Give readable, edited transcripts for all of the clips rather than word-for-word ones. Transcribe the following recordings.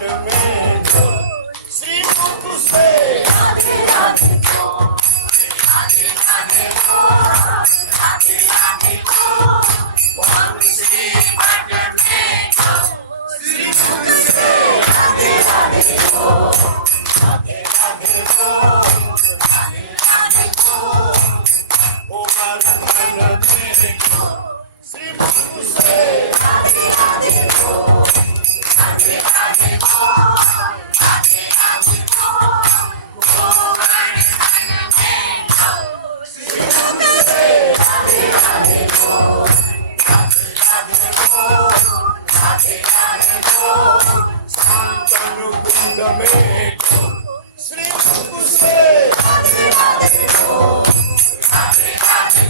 घाट में श्री मुख से राधे राधे राधे राधे राधे राधे बंसी घाट में श्री मुख से राधे राधे राधे राधे राधे राधे ओ मन में श्री मुख से राधे राधे राधे राधे राधे राधे ओ मन में श्री मुख से राधे राधे राधे राधे राधे संतन कुंड में श्री मुख से राधे राधे राधे राधे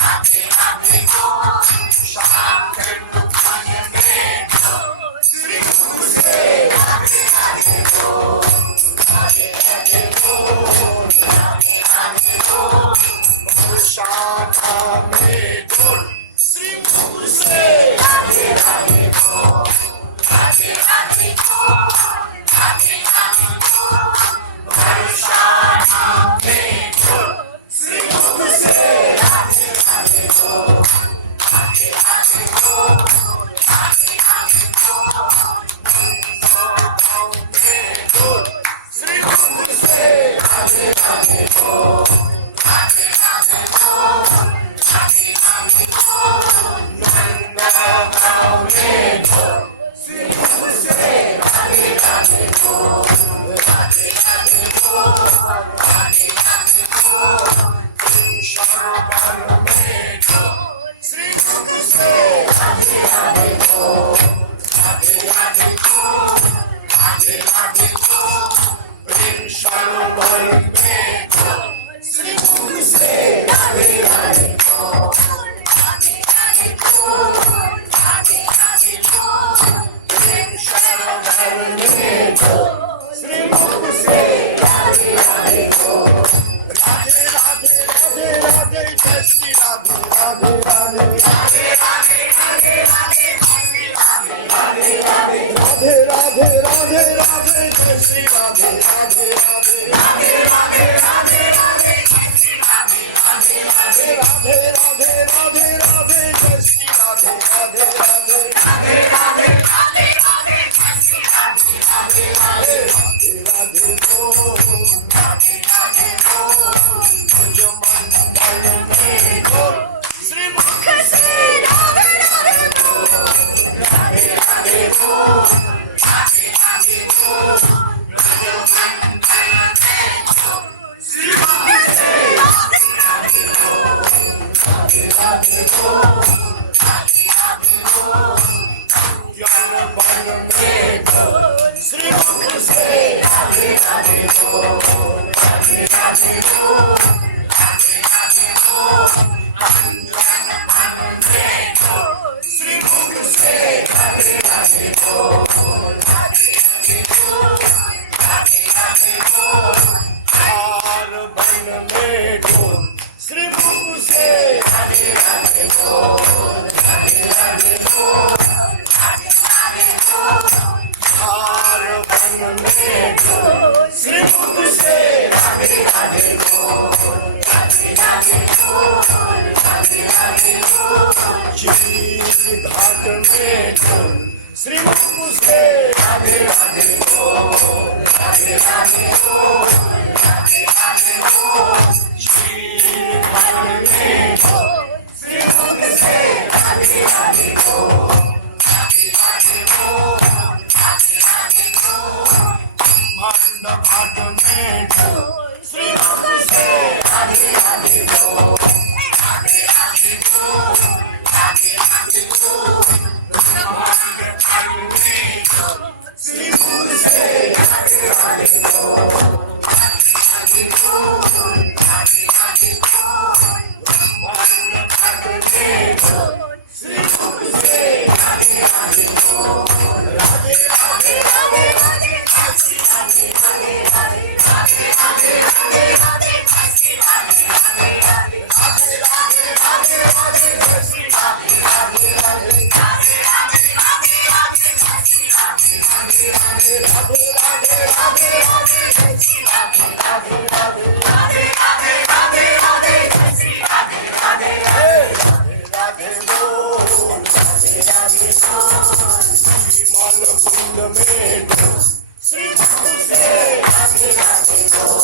राधे राधे शांतन कुंड में श्री मुख से राधे राधे राधे राधे राधे राधे शांता में श्री मुख से राधे राधे राधे राधे राधे राधे शांता में श्री मुख से राधे राधे राधे राधे श्री मुख से राधे राधे राधे नंदगांव में श्री मुख से राधे राधे राधे शरबल में श्री मुख से राधे राधे राधे राधे प्रेम शरबल में श्री मुख से राधे राधे प्रेम शरबल में श्री मुख से राधे राधे राधे राधे राधे राधे जय श्री राधे राधे राधे राधे राधे राधे राधे राधे राधे राधे राधे जय श्री राधे राधे राधे राधे राधे राधे जय श्री राधे राधे राधे राधे राधे राधे जय श्री राधे राधे राधे राधे राधे राधे राधे जय श्री राधे राधे राधे राधे राधे राधे मुझ मंडल में श्री मुख से राधे राधे राधे राधे राधे राधे मुझ मंडल में श्री मुख से राधे राधे राधे राधे ज्ञान बल में श्री मुख से राधे राधे राधे राधे श्री मुख से राधे राधे हार बन में श्री मुख से राधे राधे हार बन में श्री मुख से राधे राधे चीर घाट में श्री मुख से राधे राधे राधे राधे चीर घाट में श्री मुख से राधे राधे ब्रह्मांड घाट में श्री मुख से राधे राधे श्री मुख से राधे राधे श्री मुख से राधे राधे राधे राधे राधे राधे राधे राधे राधे बोल मन कुंड में डोल श्री मुख से राधे राधे बोल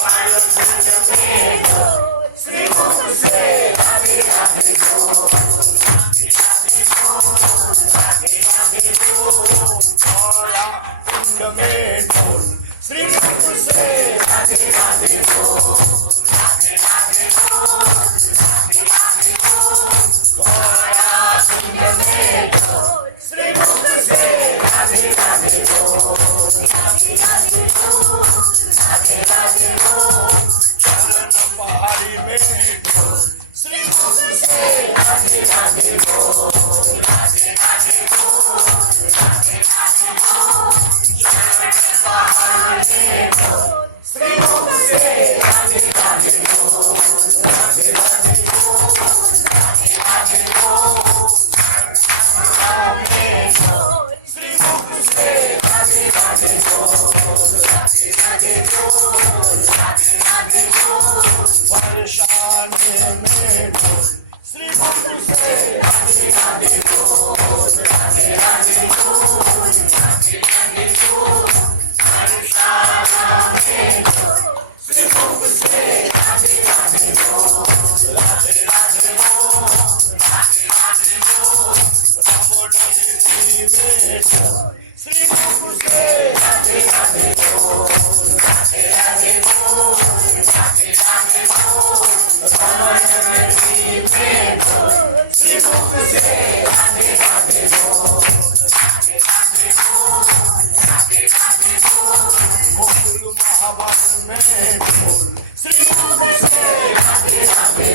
मन कुंड में डोल श्री मुख से राधे राधे बोल भोला कुंड में डोल श्री मुख से राधे राधे बोल पहाड़ी में श्री मुख से राधे राधे बोल श्री मुख से राधे राधे श्री मुख से राधे राधे परेशान में डोल श्री मुख से राधे राधे श्री मुख से राधे राधे राधे राधे राम नदी में श्री मुख से राधे राधे श्री मुख से राधे राधे गोकुल महावन में डोल श्री मुख से राधे राधे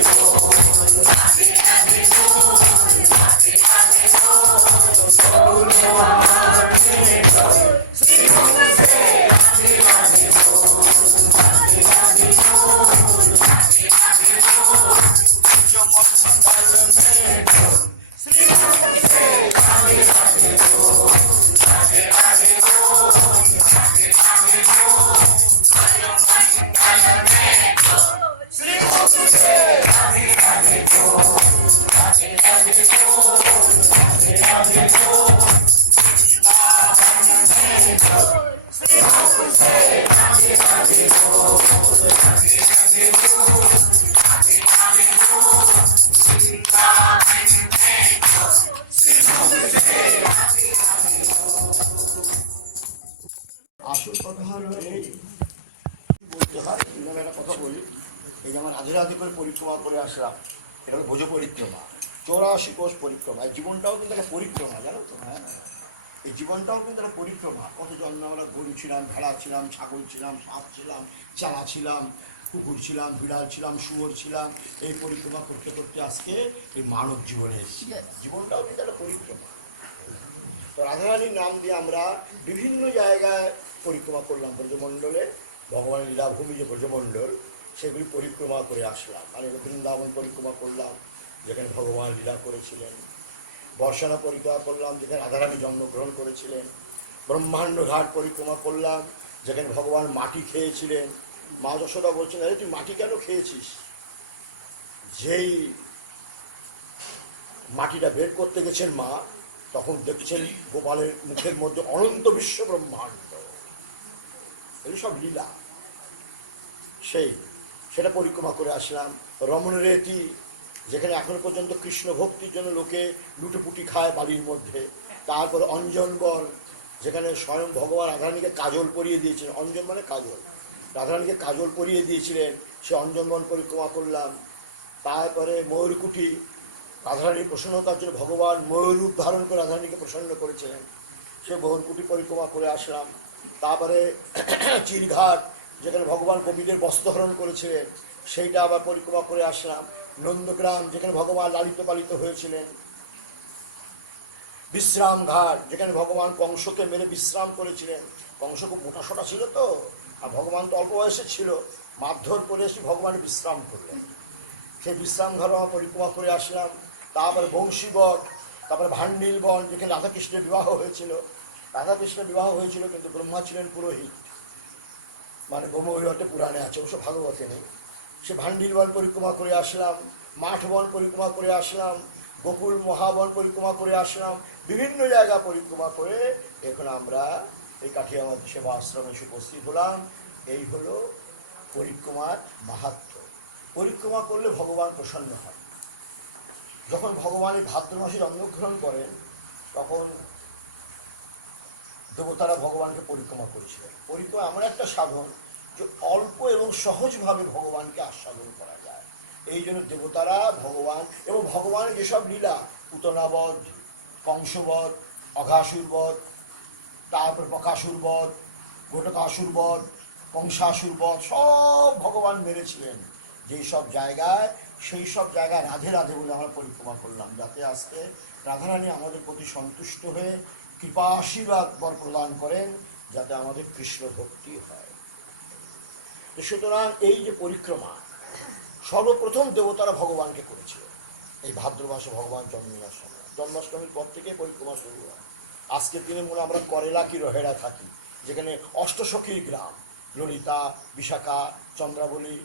गोकुल महावन में डोल श्री मुख से राधे राधे जमल में डोल श्री मुख से राधे राधे श्री मुख से राधे राधे श्री मुख से राधे राधे আসল কথা হলো এই বলতে হয় কিন্তু একটা কথা বলি, এই যে আমার রাধে রাধে করে পরিক্রমা করে আসলাম, এটা হলো ভোজ পরিক্রমা, 84 কোষ পরিক্রমা। এই জীবনটাও কিন্তু একটা পরিক্রমা, জানো তো? হ্যাঁ, এই জীবনটাও কিন্তু একটা পরিক্রমা। কত জন্ম আমরা গরু ছিলাম, ভেড়া ছিলাম, ছাগল ছিলাম, সাপ ছিলাম, চালা ছিলাম, কুকুর ছিলাম, বিড়াল ছিলাম, শুয়োর ছিলাম। এই পরিক্রমা করতে করতে আজকে এই মানব জীবনে এসেছি। জীবনটাও কিন্তু একটা পরিক্রমা। তো রাধারানীর নাম দিয়ে আমরা বিভিন্ন জায়গায় পরিক্রমা করলাম। ব্রজমণ্ডলে ভগবানের লীলাভূমি যে ব্রজমণ্ডল, সেগুলি পরিক্রমা করে আসলাম। মানে বৃন্দাবন পরিক্রমা করলাম, যেখানে ভগবান লীলা করেছিলেন। বর্ষানা পরিক্রমা করলাম, যেখানে রাধারানী জন্মগ্রহণ করেছিলেন। ব্রহ্মাণ্ড ঘাট পরিক্রমা করলাম, যেখানে ভগবান মাটি খেয়েছিলেন। মা যশোদা বলছেন, আরে তুই মাটি কেন খেয়েছিস? যেই মাটিটা বের করতে গেছেন মা, তখন দেখছেন গোপালের মুখের মধ্যে অনন্ত বিশ্ব ব্রহ্মাণ্ড, এগুলো সব লীলা। সেটা পরিক্রমা করে আসলাম। রমণরেতি, যেখানে এখনো পর্যন্ত কৃষ্ণ ভক্তির জন্য লোকে লুটোপুটি খায় বালির মধ্যে। তারপরে অঞ্জনবন, যেখানে স্বয়ং ভগবান রাধারানীকে কাজল পরিয়ে দিয়েছিলেন। অঞ্জন মানে কাজল, রাধারানীকে কাজল পরিয়ে দিয়েছিলেন, সে অঞ্জনবন পরিক্রমা করলাম। তারপরে ময়ূরকুটি, রাধারানীর প্রসন্নতার জন্য ভগবান ময়ূর রূপ ধারণ করে রাধারানীকে প্রসন্ন করেছিলেন, সে ময়ূরকুটি পরিক্রমা করে আসলাম। তারপরে চিরঘাট, যেখানে ভগবান কবিদের বস্ত্রহরণ করেছিলেন, সেইটা আবার পরিক্রমা করে আসলাম। নন্দগ্রাম, যেখানে ভগবান লালিত পালিত হয়েছিলেন। বিশ্রাম ঘাট, যেখানে ভগবান কংসকে মেরে বিশ্রাম করেছিলেন। কংস খুব মোটাসোটা ছিল তো, আর ভগবান তো অল্প বয়সে ছিল, মারধর করে এসে ভগবান বিশ্রাম করলেন। সেই বিশ্রাম ঘাট পরিক্রমা করে আসলাম। তারপরে বংশীবধ, তারপরে ভান্ডিল বন, যেখানে রাধাকৃষ্ণের বিবাহ হয়েছিল। রাধাকৃষ্ণের বিবাহ হয়েছিল, কিন্তু ব্রহ্মা ছিলেন পুরোহিত, মানে ব্রহ্মবৈবর্ত পুরাণে আছে, অবশ্য ভাগবতে নেই। সে ভান্ডিল বন পরিক্রমা করে আসলাম, মাঠ বন পরিক্রমা করে আসলাম, গোকুল মহাবন পরিক্রমা করে আসলাম, বিভিন্ন জায়গা পরিক্রমা করে এখন আমরা এই কাঠিয়াবাদ সেবা আশ্রমে এসে উপস্থিত হলাম। এই হলো পরিক্রমার মাহাত্ম্য। পরিক্রমা করলে ভগবান প্রসন্ন হয়। যখন ভগবান এই ভাদ্র মাসে জন্মগ্রহণ করেন, তখন দেবতারা ভগবানকে পরিক্রমা করেছিলেন। পরিক্রমা এমন একটা সাধন যে অল্প এবং সহজভাবে ভগবানকে আস্বাদন করা যায়। এই জন্য দেবতারা ভগবান এবং ভগবানের যেসব লীলা, পুতনাবধ, কংসবধ, অঘাসুরবধ, তারপর বকাসুরবধ, গোটকাসুরবধ, কংসাসুরবধ, সব ভগবান মেরেছিলেন। যেই সব জায়গায়, সেই সব জায়গায় রাধে রাধে বলে আমরা পরিক্রমা করলাম, যাতে আজকে রাধারানী আমাদের প্রতি সন্তুষ্ট হয়ে কৃপা আশীর্বাদ বর প্রদান করেন, যাতে আমাদের কৃষ্ণ ভক্তি হয়। তো সুতরাং এই যে পরিক্রমা সর্বপ্রথম দেবতারা ভগবানকে করেছিল এই ভাদ্র মাসে ভগবান জন্ম নেওয়ার সময়। জন্মাষ্টমীর পর থেকে পরিক্রমা শুরু হয়। আজকের দিনে মনে আমরা করেলা কি রহেরা থাকি, যেখানে অষ্টসখীর গ্রাম, ললিতা, বিশাখা, চন্দ্রাবলী,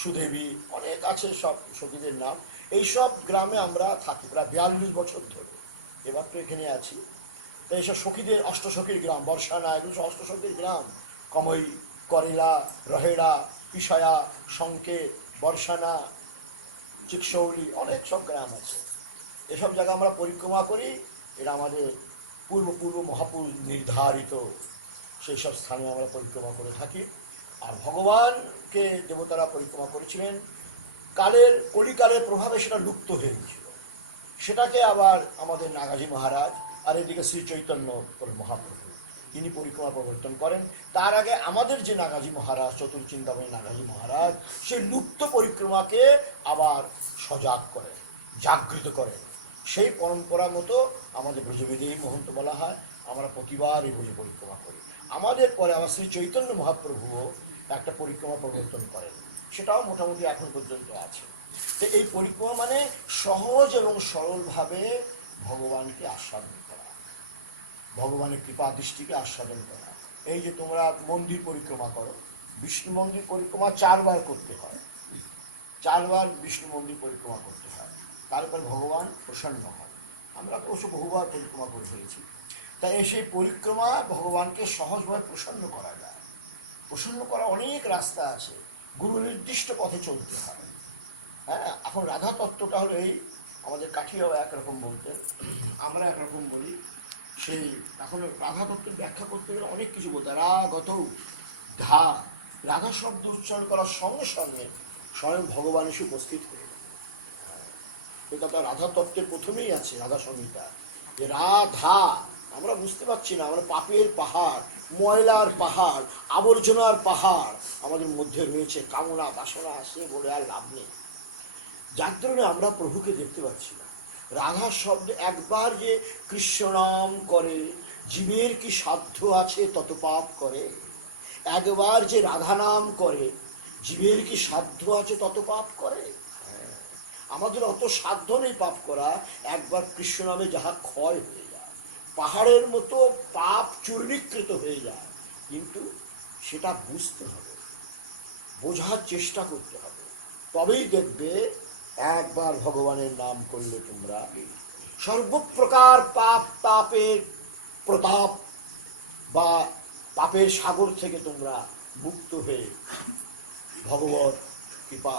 সুদেবী, অনেক আছে সব সখীদের নাম। এইসব গ্রামে আমরা থাকি প্রায় 42 বছর ধরে। এবার তো এখানে আছি। তো এইসব সখীদের, অষ্টসখীর গ্রাম, বর্ষানা, এগুলো সব অষ্টসখীর গ্রাম। কমই, করেলা, রহেড়া, পিসায়া, সংকেত, বর্ষানা, চিকসৌলি, অনেক সব গ্রাম আছে। এসব জায়গা আমরা পরিক্রমা করি। এরা আমাদের পূর্ব মহাপুরুষ নির্ধারিত সেই সব স্থানে আমরা পরিক্রমা করে থাকি। আর ভগবানকে দেবতারা পরিক্রমা করেছিলেন। কলিকালের প্রভাবে সেটা লুপ্ত হয়ে গেছিল। সেটাকে আবার আমাদের নাগাজি মহারাজ আর এদিকে শ্রী চৈতন্য মহাপ্রভু তিনি পরিক্রমা প্রবর্তন করেন। তার আগে আমাদের যে নাগাজি মহারাজ, চতুর্চিন্তামণি নাগাজি মহারাজ, সেই লুপ্ত পরিক্রমাকে আবার সজাগ করেন, জাগৃত করেন। সেই পরম্পরা মতো আমাদের ব্রজবিধি মহন্ত বলা হয়। আমরা প্রতিবার এই ব্রজ পরিক্রমা করি। আমাদের পরে আবার শ্রী চৈতন্য মহাপ্রভুও একটা পরিক্রমা প্রবর্তন করেন, সেটাও মোটামুটি এখন পর্যন্ত আছে। তো এই পরিক্রমা মানে সহজ এবং সরলভাবে ভগবানকে আস্বাদন করা, ভগবানের কৃপা দৃষ্টিকে আস্বাদন করা। এই যে তোমরা মন্দির পরিক্রমা করো, বিষ্ণু মন্দির পরিক্রমা 4 বার করতে হয়। 4 বার বিষ্ণু মন্দির পরিক্রমা করতে হয়, তারপর ভগবান প্রসন্ন হয়। আমরা অবশ্য বহুবার পরিক্রমা করে ফেলেছি। তাই সেই পরিক্রমা ভগবানকে সহজভাবে প্রসন্ন করা যায়। প্রসন্ন করা অনেক রাস্তা আছে, গুরু নির্দিষ্ট পথে চলতে হয়। হ্যাঁ, এখন রাধা তত্ত্বটা হলো এই, আমাদের কাঠিয়াও একরকম বলতেন, আমরা একরকম বলি। সেই এখন রাধা তত্ত্বের ব্যাখ্যা করতে গেলে অনেক কিছু বলতে হয়। রাগত ধা, রাধা শব্দ উচ্চারণ করার সঙ্গে সঙ্গে স্বয়ং ভগবান এসে উপস্থিত হয়ে যায়। এটা তো রাধা তত্ত্বের প্রথমেই আছে, রাধা সংহিতা, যে রাধা। আমরা বুঝতে পারছি না, আমরা পাপের পাহাড়, ময়লার পাহাড়, আবর্জনার পাহাড় আমাদের মধ্যে রয়েছে, কামনা বাসনা আসে বলে আর লাভ নেই। যার কারণে আমরা প্রভুকে দেখতে পাচ্ছি না। রাধা শব্দ একবার যে কৃষ্ণ নাম করে, জীবের কি সাধ্য আছে তত পাপ করে। একবার যে রাধা নাম করে, জীবের কি সাধ্য আছে তত পাপ করে। আমাদের অত সাধ্য নেই পাপ করা। একবার কৃষ্ণ নামে যাহা ক্ষয় হয়ে যায়, পাহাড়ের মতো পাপ চূর্ণীকৃত হয়ে যায়। কিন্তু সেটা বুঝতে হবে, বোঝার চেষ্টা করতে হবে, তবেই দেখবে একবার ভগবানের নাম করলে তোমরা সর্বপ্রকার পাপ তাপের প্রতাপ বা পাপের সাগর থেকে তোমরা মুক্ত হয়ে ভগবত কৃপা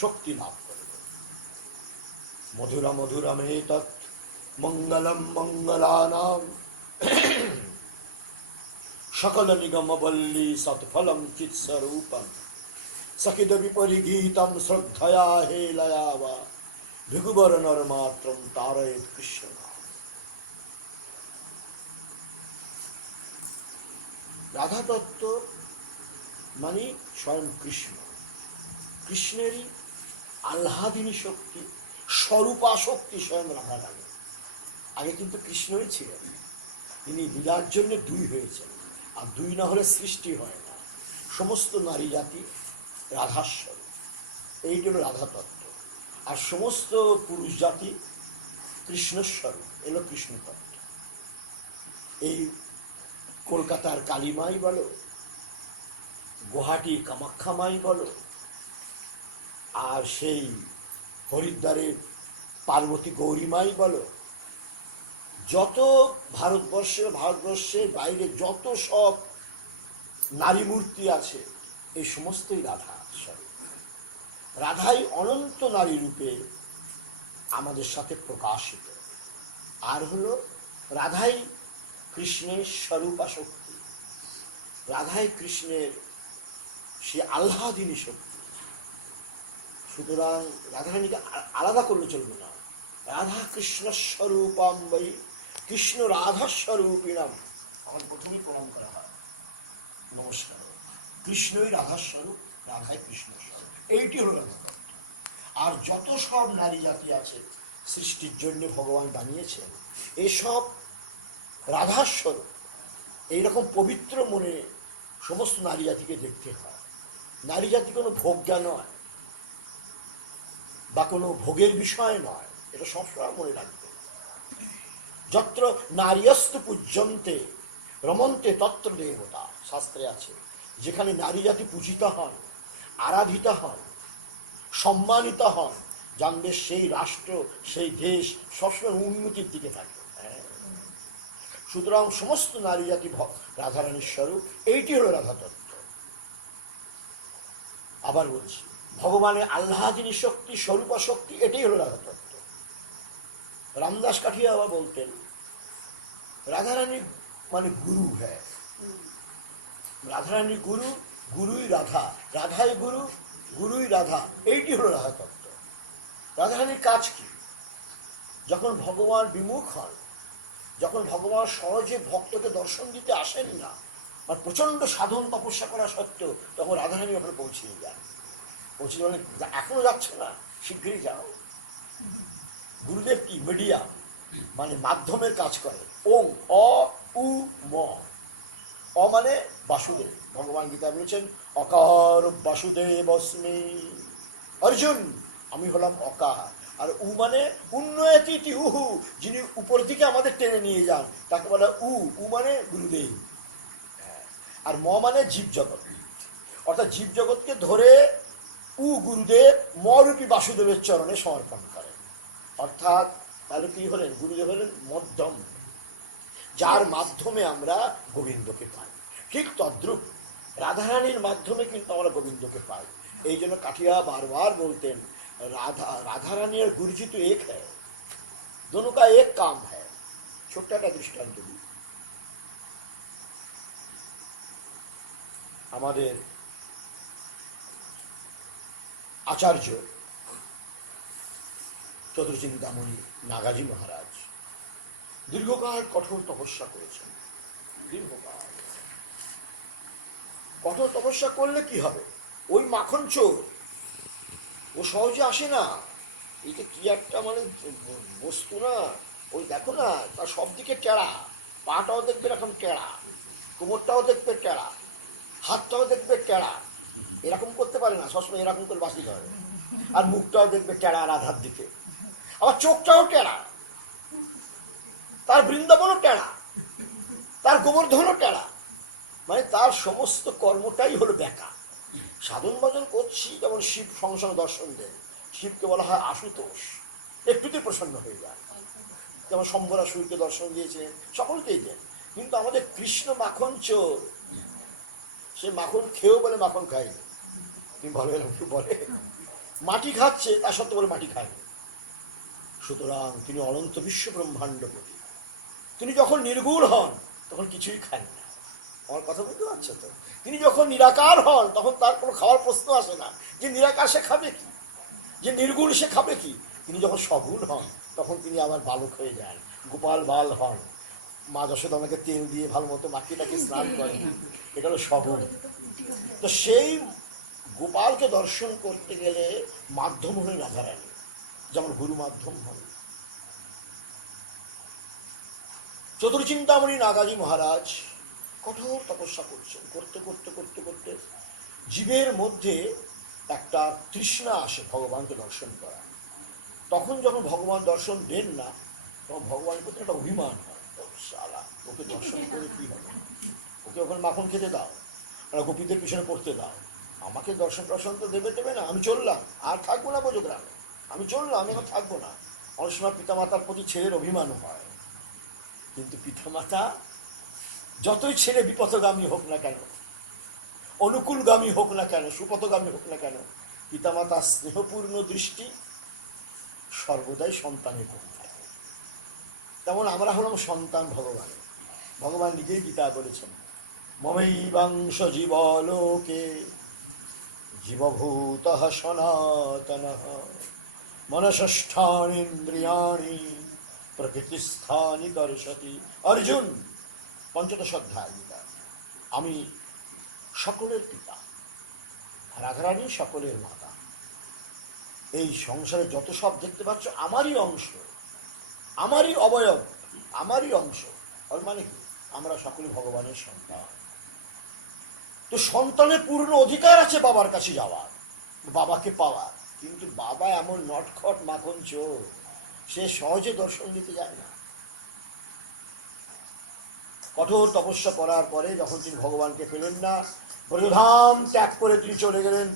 শক্তি লাভ করবে। মধুরা মধুরমে তৎ মঙ্গলম মঙ্গলানাম সকল নিগম বল্লী সৎফলম চিৎস্বরূপম সকিত বিপরিগীতম শ্রদ্ধয়া হেলয়া বা ভৃগুবর নর মাত্রম তারয়েৎ কৃষ্ণ। রাধা তত্ত্ব মানে স্বয়ং কৃষ্ণ, কৃষ্ণেরই আহ্লাদিনী শক্তি, স্বরূপা শক্তি স্বয়ং রাধা রানী। আগে কিন্তু কৃষ্ণই ছিলেন, তিনি লীলার জন্য 2 হয়েছেন, আর 2 না হলে সৃষ্টি হয় না। সমস্ত নারী জাতি রাধাস্বরূপ, এই জন্য রাধা তত্ত্ব। আর সমস্ত পুরুষ জাতি কৃষ্ণস্বরূপ, এলো কৃষ্ণতত্ত্ব। এই কলকাতার কালীমাই বলো, গুয়াহাটির কামাখ্যামাই বলো, আর সেই হরিদ্বারের পার্বতী গৌরীমাই বলো, যত ভারতবর্ষের বাইরে যত সব নারী মূর্তি আছে, এই সমস্তই রাধা স্বরূপ। রাধাই অনন্ত নারী রূপে আমাদের সাথে প্রকাশিত। আর হলো রাধাই কৃষ্ণের স্বরূপা শক্তি, রাধাই কৃষ্ণের সে আহ্লাদিনী শক্তি। সুতরাং রাধারানীকে আলাদা করলে চলবে না। রাধা কৃষ্ণ স্বরূপাম বৈ, কৃষ্ণ রাধা স্বরূপিণাম। আমার প্রথমেই প্রণাম করা হয়, নমস্কার। কৃষ্ণই রাধার স্বরূপ, রাধাই কৃষ্ণ স্বরূপ, এইটি হলো রাধা তত্ত্ব। আর যত সব নারী জাতি আছে সৃষ্টির জন্য ভগবান বানিয়েছেন, এসব রাধার স্বরূপ। এইরকম পবিত্র মনে সমস্ত নারী জাতিকে দেখতে হয়। নারী জাতি কোনো ভোগ্যা নয় বা কোনো ভোগের বিষয় নয়, এটা সবসময় মনে রাখবে। যত্র নারীয়স্তু পূজ্যন্তে রমন্তে তত্র দেবতা, শাস্ত্রে আছে। যেখানে নারী জাতি পূজিতা হন, আরাধিতা হন, সম্মানিত হন, জানবে সেই রাষ্ট্র, সেই দেশ সবসময় উন্নতির দিকে থাকে। সুতরাং সমস্ত নারী জাতি রাধারানীর স্বরূপ, এইটি হলো রাধা তত্ত্ব। আবার বলছি, ভগবানের আহ্লাদিনী শক্তি, স্বরূপা শক্তি, এটাই হলো রাধা তত্ত্ব। রামদাস কাঠিয়া বাবা বলতেন, রাধারানী মানে গুরু। হ্যাঁ, রাধারানী গুরু, গুরুই রাধা, রাধাই গুরু, গুরুই রাধা, এইটি হলো রাধা তত্ত্ব। রাধারানীর কাজ কি? যখন ভগবান বিমুখ হন, যখন ভগবান সহজে ভক্তকে দর্শন দিতে আসেন না, আর প্রচন্ড সাধন তপস্যা করা সত্ত্বেও, তখন রাধারানী ওখানে পৌঁছে যান। পৌঁছে বলেন, এখনো যাচ্ছ না, শীঘ্রই যাও। গুরুদেব কি মিডিয়াম, মানে মাধ্যমের কাজ করে। ওম অ উ ম। অ মানে বাসুদেব, ভগবান গীতা বলেছেন অকার বাসুদেব অস্মি। অর্জুন, আমি হলাম অকার। আর উ মানে উন্নয়তি উহু, যিনি উপর দিকে আমাদের টেনে নিয়ে যান, তাকে বলে উ। উ মানে গুরুদেব। আর ম মানে জীব জগৎ, অর্থাৎ জীব জগৎকে ধরে উ গুরুদেব মরূপী বাসুদেবের চরণে সমর্পণ করেন। অর্থাৎ তাহলে কি হলেন? গুরুদেব হলেন মধ্যম, যার মাধ্যমে আমরা গোবিন্দকে পাই। ঠিক তদ্রূপ রাধারানীর মাধ্যমে কিন্তু আমরা গোবিন্দকে পাই। এই জন্য কাঠিয়া বারবার বলতেন, রাধারানী আর গুরুজি তো এক হ্যায়, दोनों का एक काम है। ছোট্ট একটা দৃষ্টান্ত দিই। আমাদের আচার্য চতুর্চিন্তামণি নাগাজি মহারাজ দীর্ঘকাল কঠোর তপস্যা করেছেন। দীর্ঘকাল কঠোর তপস্যা করলে কি হবে? ওই মাখন চোর ও সহজে আসে না। এই যে কি একটা মানে বস্তু না, ওই দেখো না, তার সব দিকে টেড়া, পাটাও দেখবে এরকম টেড়া, কোমরটাও দেখবে টেড়া, হাতটাও দেখবে টেড়া, এরকম করতে পারে না, সবসময় এরকম করে বাঁচতে হবে। আর মুখটাও দেখবে টেড়া রাধার দিকে, আবার চোখটাও টেড়া, তার বৃন্দাবনও টেড়া, তার গোবর্ধনও টেড়া, মানে তার সমস্ত কর্মটাই হলো বেকা। সাধন ভজন করছি, যেমন শিব সংসার দর্শন দেন, শিবকে বলা হয় আশুতোষ, একটুতে প্রসন্ন হয়ে যায়। যেমন শম্ভরা সূর্যকে দর্শন দিয়েছিলেন, সকলকেই দেন। কিন্তু আমাদের কৃষ্ণ মাখন চোর, সে মাখন খেয়েও বলে মাখন খায়নি। তুমি ভালো বলে মাটি খাচ্ছে, তার সত্ত্বে বলে মাটি খায়নি। সুতরাং তিনি অনন্ত বিশ্ব ব্রহ্মাণ্ডপতি। তিনি যখন নির্গুণ হন তখন কিছুই খান না। আমার কথা বুঝতে পারছো তো? তিনি যখন নিরাকার হন তখন তার কোনো খাওয়ার প্রশ্ন আসে না। যে নিরাকার সে খাবে কি, যে নির্গুণ সে খাবে কি। তিনি যখন সগুণ হন তখন তিনি আবার বালক হয়ে যান, গোপাল বাল হন। মা যশোদা আমাকে তেল দিয়ে ভালো মতো মাখিয়ে স্নান করেন, এটা হলো সগুণ। তো সেই গোপালকে দর্শন করতে গেলে মাধ্যম হয়ে রাধারানী, যেমন গুরু মাধ্যম হন। চতুর্চিন্তামণি নাগাজি মহারাজ কঠোর তপস্যা করছেন। করতে করতে করতে করতে জীবের মধ্যে একটা তৃষ্ণা আসে ভগবানকে দর্শন করা। তখন যখন ভগবান দর্শন দেন না, তখন ভগবানের প্রতি একটা অভিমান হয়, শালা ওকে দর্শন করে কি হবে, ওকে ওখানে মাখন খেতে দাও, আর গোপীদের পিছনে পড়তে দাও, আমাকে দর্শন তো দেবে না, আমি চললাম, আর থাকবো না ব্রজগ্রামে, আমি চললাম, আমি এখন থাকবো না। অনেক সময় পিতামাতার প্রতি ছেলের অভিমান হয়, কিন্তু পিতামাতা যতই ছেলে বিপথগামী হোক না কেন, অনুকূলগামী হোক না কেন, সুপথগামী হোক না কেন, পিতামাতার স্নেহপূর্ণ দৃষ্টি সর্বদাই সন্তানের প্রতি থাকে। তেমন আমরা হলাম সন্তান ভগবানের। ভগবান নিজেই গীতা বলেছেন, মমৈবাংশ জীবলোকে জীবভূতঃ সনাতনঃ মনষষ্ঠানীন্দ্রিয়াণি প্রকৃতিস্থানি দর্শতি। অর্জুন, পঞ্চদশ অধ্যায় গীতা। আমি সকলের পিতা, রাধারানী সকলের মাতা। এই সংসারে যত সব দেখতে পাচ্ছ আমারই অংশ, আমারই অবয়ব, আমারই অংশ। আর মানে কি, আমরা সকলে ভগবানের সন্তান। তো সন্তানের পূর্ণ অধিকার আছে বাবার কাছে যাওয়ার, বাবাকে পাওয়ার, কিন্তু বাবা এমন নটখট মাখন চোর, সে সহজে দর্শন দিতে যায় না। কঠোর তপস্যা করার পরে যখন তিনি ভগবানকে পেলেন না, ব্রজধাম ত্যাগ করে তিনি চলে গেলেন,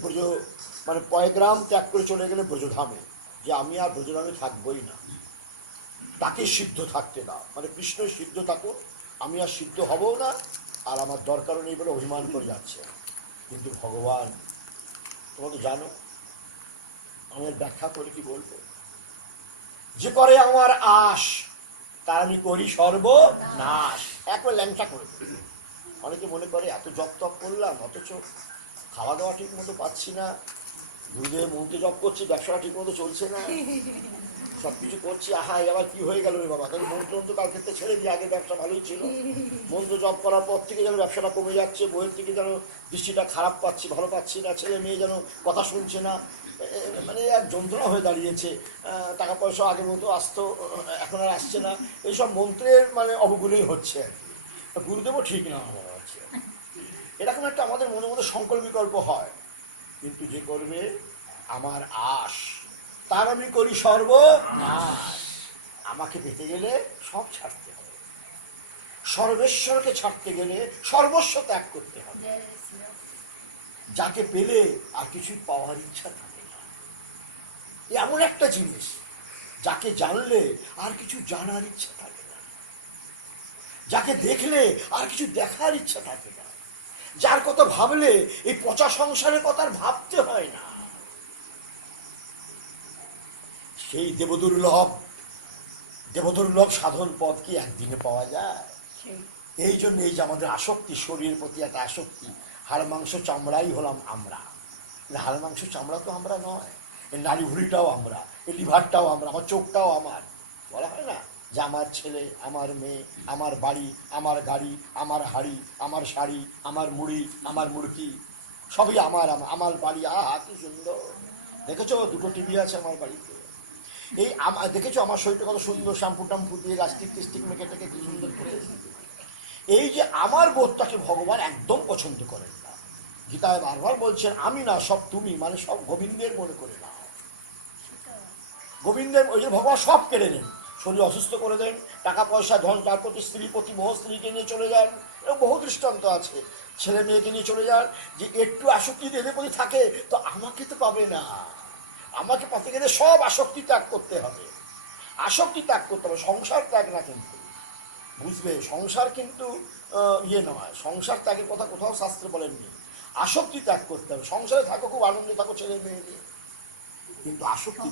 মানে পয়গ্রাম ত্যাগ করে চলে গেলেন ব্রজধামে, যে আমি আর ব্রজধামে থাকবই না, তাকে সিদ্ধ থাকতে দাও, মানে কৃষ্ণ সিদ্ধ থাকুন, আমি আর সিদ্ধ হবও না, আর আমার দরকারও নেই বলে অভিমান করে যাচ্ছে। কিন্তু ভগবান, তোমরা তো জানো, আমার ব্যাখ্যা করে কি বলবো, যে করে আমার আশ তার আমি করি সর্বনাশ, একবার ল্যাংটা করে দেবে। অনেকে মনে করে এত জপ তপ করলাম, অথচ খাওয়া দাওয়া ঠিক মতো পাচ্ছি না, গুরুদেব মন্ত্র জপ করছি, ব্যবসাটা ঠিক মতো চলছে না, সব কিছু করছি, আহা আবার কি হয়ে গেল রে বাবা, তাহলে মন্ত্র তো কাল ক্ষেত্রে ছেড়ে দিয়ে, আগে ব্যবসা ভালোই ছিল, মন্ত্র জপ করার পর থেকে যেন ব্যবসাটা কমে যাচ্ছে, বইয়ের থেকে যেন দৃষ্টিটা খারাপ পাচ্ছি, ভালো পাচ্ছি না, ছেলে মেয়ে যেন কথা শুনছে না, মানে এক যন্ত্রণা হয়ে দাঁড়িয়েছে, টাকা পয়সা আগের মতো আসতো, এখন আর আসছে না, এইসব মন্ত্রের মানে অবগুলোই হচ্ছে আর কি। গুরুদেবও ঠিক না মনে হচ্ছে, এরকম একটা আমাদের মনে মধ্যে সংকল্প বিকল্প হয়। কিন্তু যে করবে আমার আশ তার আমি করি সর্বনাশ। আমাকে পেতে গেলে সব ছাড়তে হবে, সর্বেশ্বরকে ছাড়তে গেলে সর্বস্ব ত্যাগ করতে হবে। যাকে পেলে আর কিছুই পাওয়ার ইচ্ছা থাকে না, এমন একটা জিনিস যাকে জানলে আর কিছু জানার ইচ্ছা থাকে না, যাকে দেখলে আর কিছু দেখার ইচ্ছা থাকে না, যার কথা ভাবলে এই পচা সংসারের কথা আর ভাবতে হয় না, সেই দেবদুর্লভ সাধন পদ কি একদিনে পাওয়া যায়? এই জন্য এই যে আমাদের আসক্তি, শরীরের প্রতি একটা আসক্তি, হাড় মাংস চামড়াই হলাম আমরা, হাড় মাংস চামড়া তো আমরা নয়, এই নাড়ি ভুড়িটাও আমরা, এই লিভারটাও আমরা, আমার চোখটাও আমার। বলা হয় না যে আমার ছেলে, আমার মেয়ে, আমার বাড়ি, আমার গাড়ি, আমার হাড়ি, আমার শাড়ি, আমার মুড়ি, আমার মুড়কি, সবই আমার, আমার বাড়ি। আহা কি সুন্দর, দেখেছো দুটো টিভি আছে আমার বাড়িতে, এই দেখেছো আমার শরীরটা কত সুন্দর, শ্যাম্পু টাম্পু দিয়ে লাস্টিক টিস্টিক মেখে টেকে কি সুন্দর করে। এই যে আমার বোধটাকে ভগবান একদম পছন্দ করেন না। গীতায় বারবার বলছেন আমি না, সব তুমি, মানে সব গোবিন্দের মনে করে না, গোবিন্দের। ওই যে ভগবান সব কেড়ে নেন, শরীর অসুস্থ করে দেন, টাকা পয়সা ধন তার প্রতি, স্ত্রী প্রতি মোহ, স্ত্রীকে নিয়ে চলে যান, এরকম বহু দৃষ্টান্ত আছে, ছেলে মেয়েকে নিয়ে চলে যান। যে একটু আসক্তি এদের প্রতি থাকে তো আমাকে তো পাবে না, আমাকে পাতে গেলে সব আসক্তি ত্যাগ করতে হবে, আসক্তি ত্যাগ করতে হবে, সংসার ত্যাগ না। কিন্তু বুঝবে সংসার কিন্তু ইয়ে নয়, সংসার ত্যাগের কথা কোথাও শাস্ত্রে বলেননি, আসক্তি ত্যাগ করতে হবে। সংসারে থাকো, খুব আনন্দে থাকো ছেলে মেয়ে নিয়ে, কিন্তু আসক্তি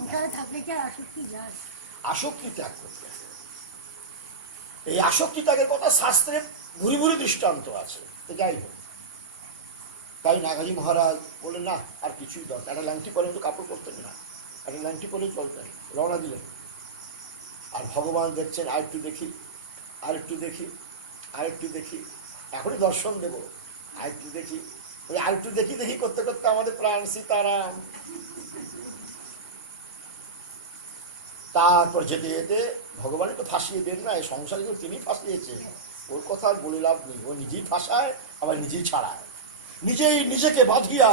ত্যাগ করতে হবে। এই আসক্তি ত্যাগের কথা শাস্ত্রে ভুরি ভুরি দৃষ্টান্ত আছে। তো যাই হোক, তাই নাগাজি মহারাজ বললেন না আর কিছুই দরকার, একটা ল্যাংটি পরে তো কাপড় পরতেন না, একটা ল্যাংটি পরেই চলতেন, রওনা দিলেন। আর ভগবান দেখছেন, আরেকটু দেখি, আরেকটু দেখি, আরেকটু দেখি, এখনই দর্শন দেব, আরেকটু দেখি। ওই আরেকটু দেখি দেখি করতে করতে আমাদের প্রাণ সীতারাম। তারপর যেতে যেতে ভগবানই তো ফাঁসিয়ে দেন না, এই সংসারে তো তিনি ফাঁসিয়েছে, ওর কথা আর বলে লাভ নেই, ও নিজেই ফাঁসায় আবার নিজেই ছাড়ায়, নিজেই নিজেকে বাঁধিয়া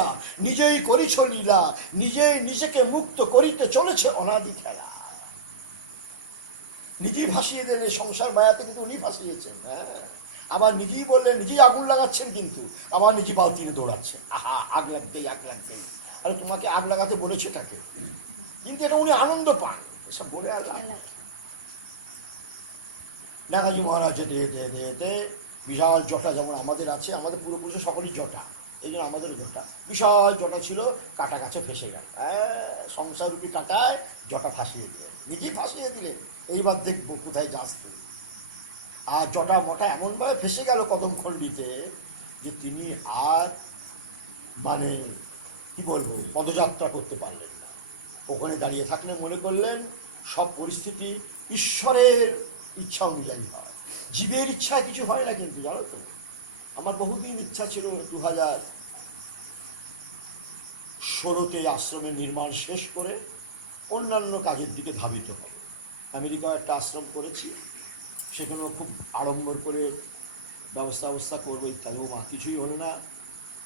নিজেই করিছ লীলা, নিজেই নিজেকে মুক্ত করিতে চলেছে অনাদি খেলা। নিজেই ভাসিয়ে দিলেন, সংসার মায়াতে কিন্তু উনি ভাসিয়েছেন। হ্যাঁ, আবার নিজেই বললেন, নিজেই আগুন লাগাচ্ছেন, কিন্তু আবার নিজে বালতি নিয়ে দৌড়াচ্ছেন, আহা আগ লাগবেই আগ লাগবেই। আরে তোমাকে আগ লাগাতে বলেছে তাকে, কিন্তু এটা উনি আনন্দ পান, এসব বলে আর লাভ নেই। নাগাজি মহারাজ যেতে যেতে যেতে যেতে বিশাল জটা, যেমন আমাদের আছে, আমাদের পূর্বপুরুষের সকলই জটা, এই জন্য আমাদেরও জটা, বিশাল জটা ছিল, কাটা গাছে ফেসে গেল। সংসার রূপী কাটায় জটা ফাঁসিয়ে দিলেন, নিজেই ফাঁসিয়ে দিলেন। এইবার দেখবো কোথায় যাস তুই। আর জটা মটা এমনভাবে ফেসে গেল কদমখণ্ডিতে যে তিনি আর মানে কি বলবো পদযাত্রা করতে পারলেন না। ওখানে দাঁড়িয়ে থাকলে মনে করলেন সব পরিস্থিতি ঈশ্বরের ইচ্ছা অনুযায়ী হয়, জীবের ইচ্ছায় কিছু হয় না। কিন্তু জানো তো, আমার বহুদিন ইচ্ছা ছিল 2016-তে আশ্রমের নির্মাণ শেষ করে অন্যান্য কাজের দিকে ধাবিত হবে। আমেরিকায় একটা আশ্রম করেছি, সেখানেও খুব আড়ম্বর করে ব্যবস্থা করবো ইত্যাদি, মা কিছুই হলো না।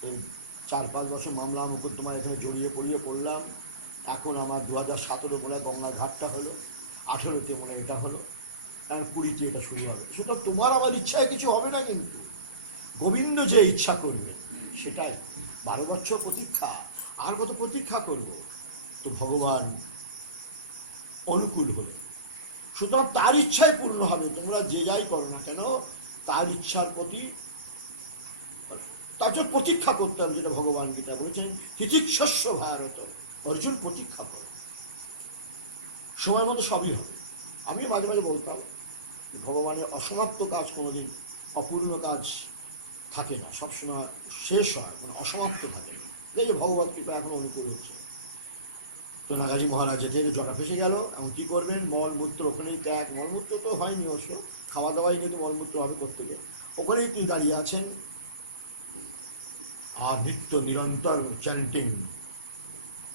এর 4-5 বছর মামলা মোকদ্দমা এখানে জড়িয়ে পড়লাম। এখন আমার 2017 মনে হয় গঙ্গার ঘাটটা হলো, 18-তে মনে এটা হলো, আর 20-তে এটা শুরু হবে। সুতরাং তোমার আমার ইচ্ছায় কিছু হবে না, কিন্তু গোবিন্দ যে ইচ্ছা করবে সেটাই। 12 বছর প্রতীক্ষা, আর কত প্রতীক্ষা করব? তো ভগবান অনুকূল হলে, সুতরাং তার ইচ্ছাই পূর্ণ হবে। তোমরা যে যাই করো না কেন, তার ইচ্ছার প্রতি তার জন্য প্রতীক্ষা করতে হবে, যেটা ভগবান গীতা বলেছেন, তিতিক্ষস্য ভারত, অর্জুন প্রতীক্ষা করো, সময় মতো সবই হবে। আমি মাঝে মাঝে বলতাম, ভগবানের অসমাপ্ত কাজ কোনোদিন, অপূর্ণ কাজ থাকে না, সবসময় শেষ হয়, মানে অসমাপ্ত থাকে না। এই যে ভগবত কৃপা এখন অনুকূল হচ্ছে। তো নাগাজি মহারাজ যেতে জটা ফেসে গেল। এখন কী করবেন? মলমূত্র ওখানেই ত্যাগ, মলমূত্র তো হয়নি অবশ্য, খাওয়া দাওয়াই নিয়ে তো মলমূত্র হবে প্রত্যেকে, ওখানেই তিনি দাঁড়িয়ে আছেন। আর নিত্য নিরন্তর চ্যান্টিং,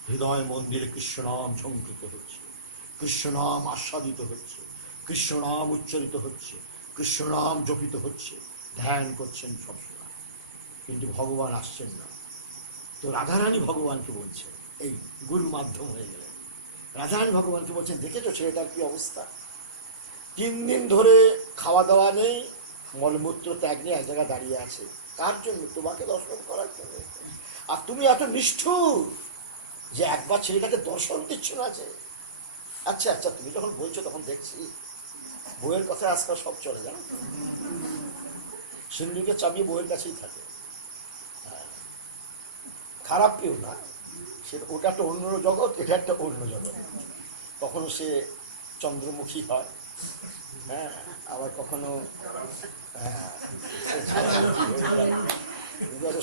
হৃদয় মন্দিরে কৃষ্ণ নাম ঝঙ্কৃত হচ্ছে, কৃষ্ণ নাম আস্বাদিত হচ্ছে, কৃষ্ণ নাম উচ্চারিত হচ্ছে, কৃষ্ণ নাম জপিত হচ্ছে, ধ্যান করছেন সবসময়, কিন্তু ভগবান আসছেন না। তো রাধারানী ভগবানকে বলছে, এই গুরু মাধ্যম হয়ে গেলেন, রাধারানী ভগবানকে বলছেন, দেখেছো ছেলেটার কি অবস্থা, 3 দিন ধরে খাওয়া দাওয়া নেই, মলমূত্র ত্যাগ নিয়ে এক জায়গায় দাঁড়িয়ে আছে। কার জন্য? তোমাকে দর্শন করার জন্য। আর তুমি এত নিষ্ঠুর যে একবার ছেলেটাকে দর্শন দিচ্ছ না। যে আচ্ছা আচ্ছা, তুমি যখন বলছো তখন দেখছি বইয়ের কথা আজকাল সব চলে, জানো তো, সিন্ধুকে চাবি বইয়ের কাছেই থাকে। খারাপ কেউ না, সে ওটা একটা অন্য জগৎ, এটা একটা অন্য জগৎ। কখনো সে চন্দ্রমুখী হয়, হ্যাঁ, আবার কখনো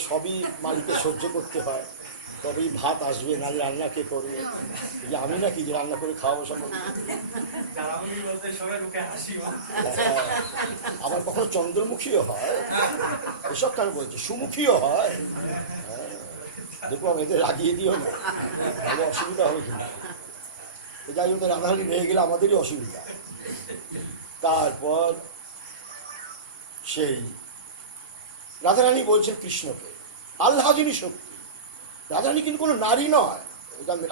সবই মালিকে সহ্য করতে হয়, তবেই ভাত আসবে, না রান্না কে করবে? যে আমি নাকি যে রান্না করে খাওয়াবো সব? আবার কখনো চন্দ্রমুখীও হয়, এসব কেন বলছে, সুমুখীও হয়। দেখলাম এদের রাগিয়ে দিও না, তাহলে অসুবিধা হবে কিন্তু। যাই হোক, রাধারানী রয়ে গেলে আমাদেরই অসুবিধা। তারপর সেই রাধারানী বলছেন কৃষ্ণকে, আল্লাহদিনী শক্তি। রাধারানী কিন্তু কোনো নারী নয়,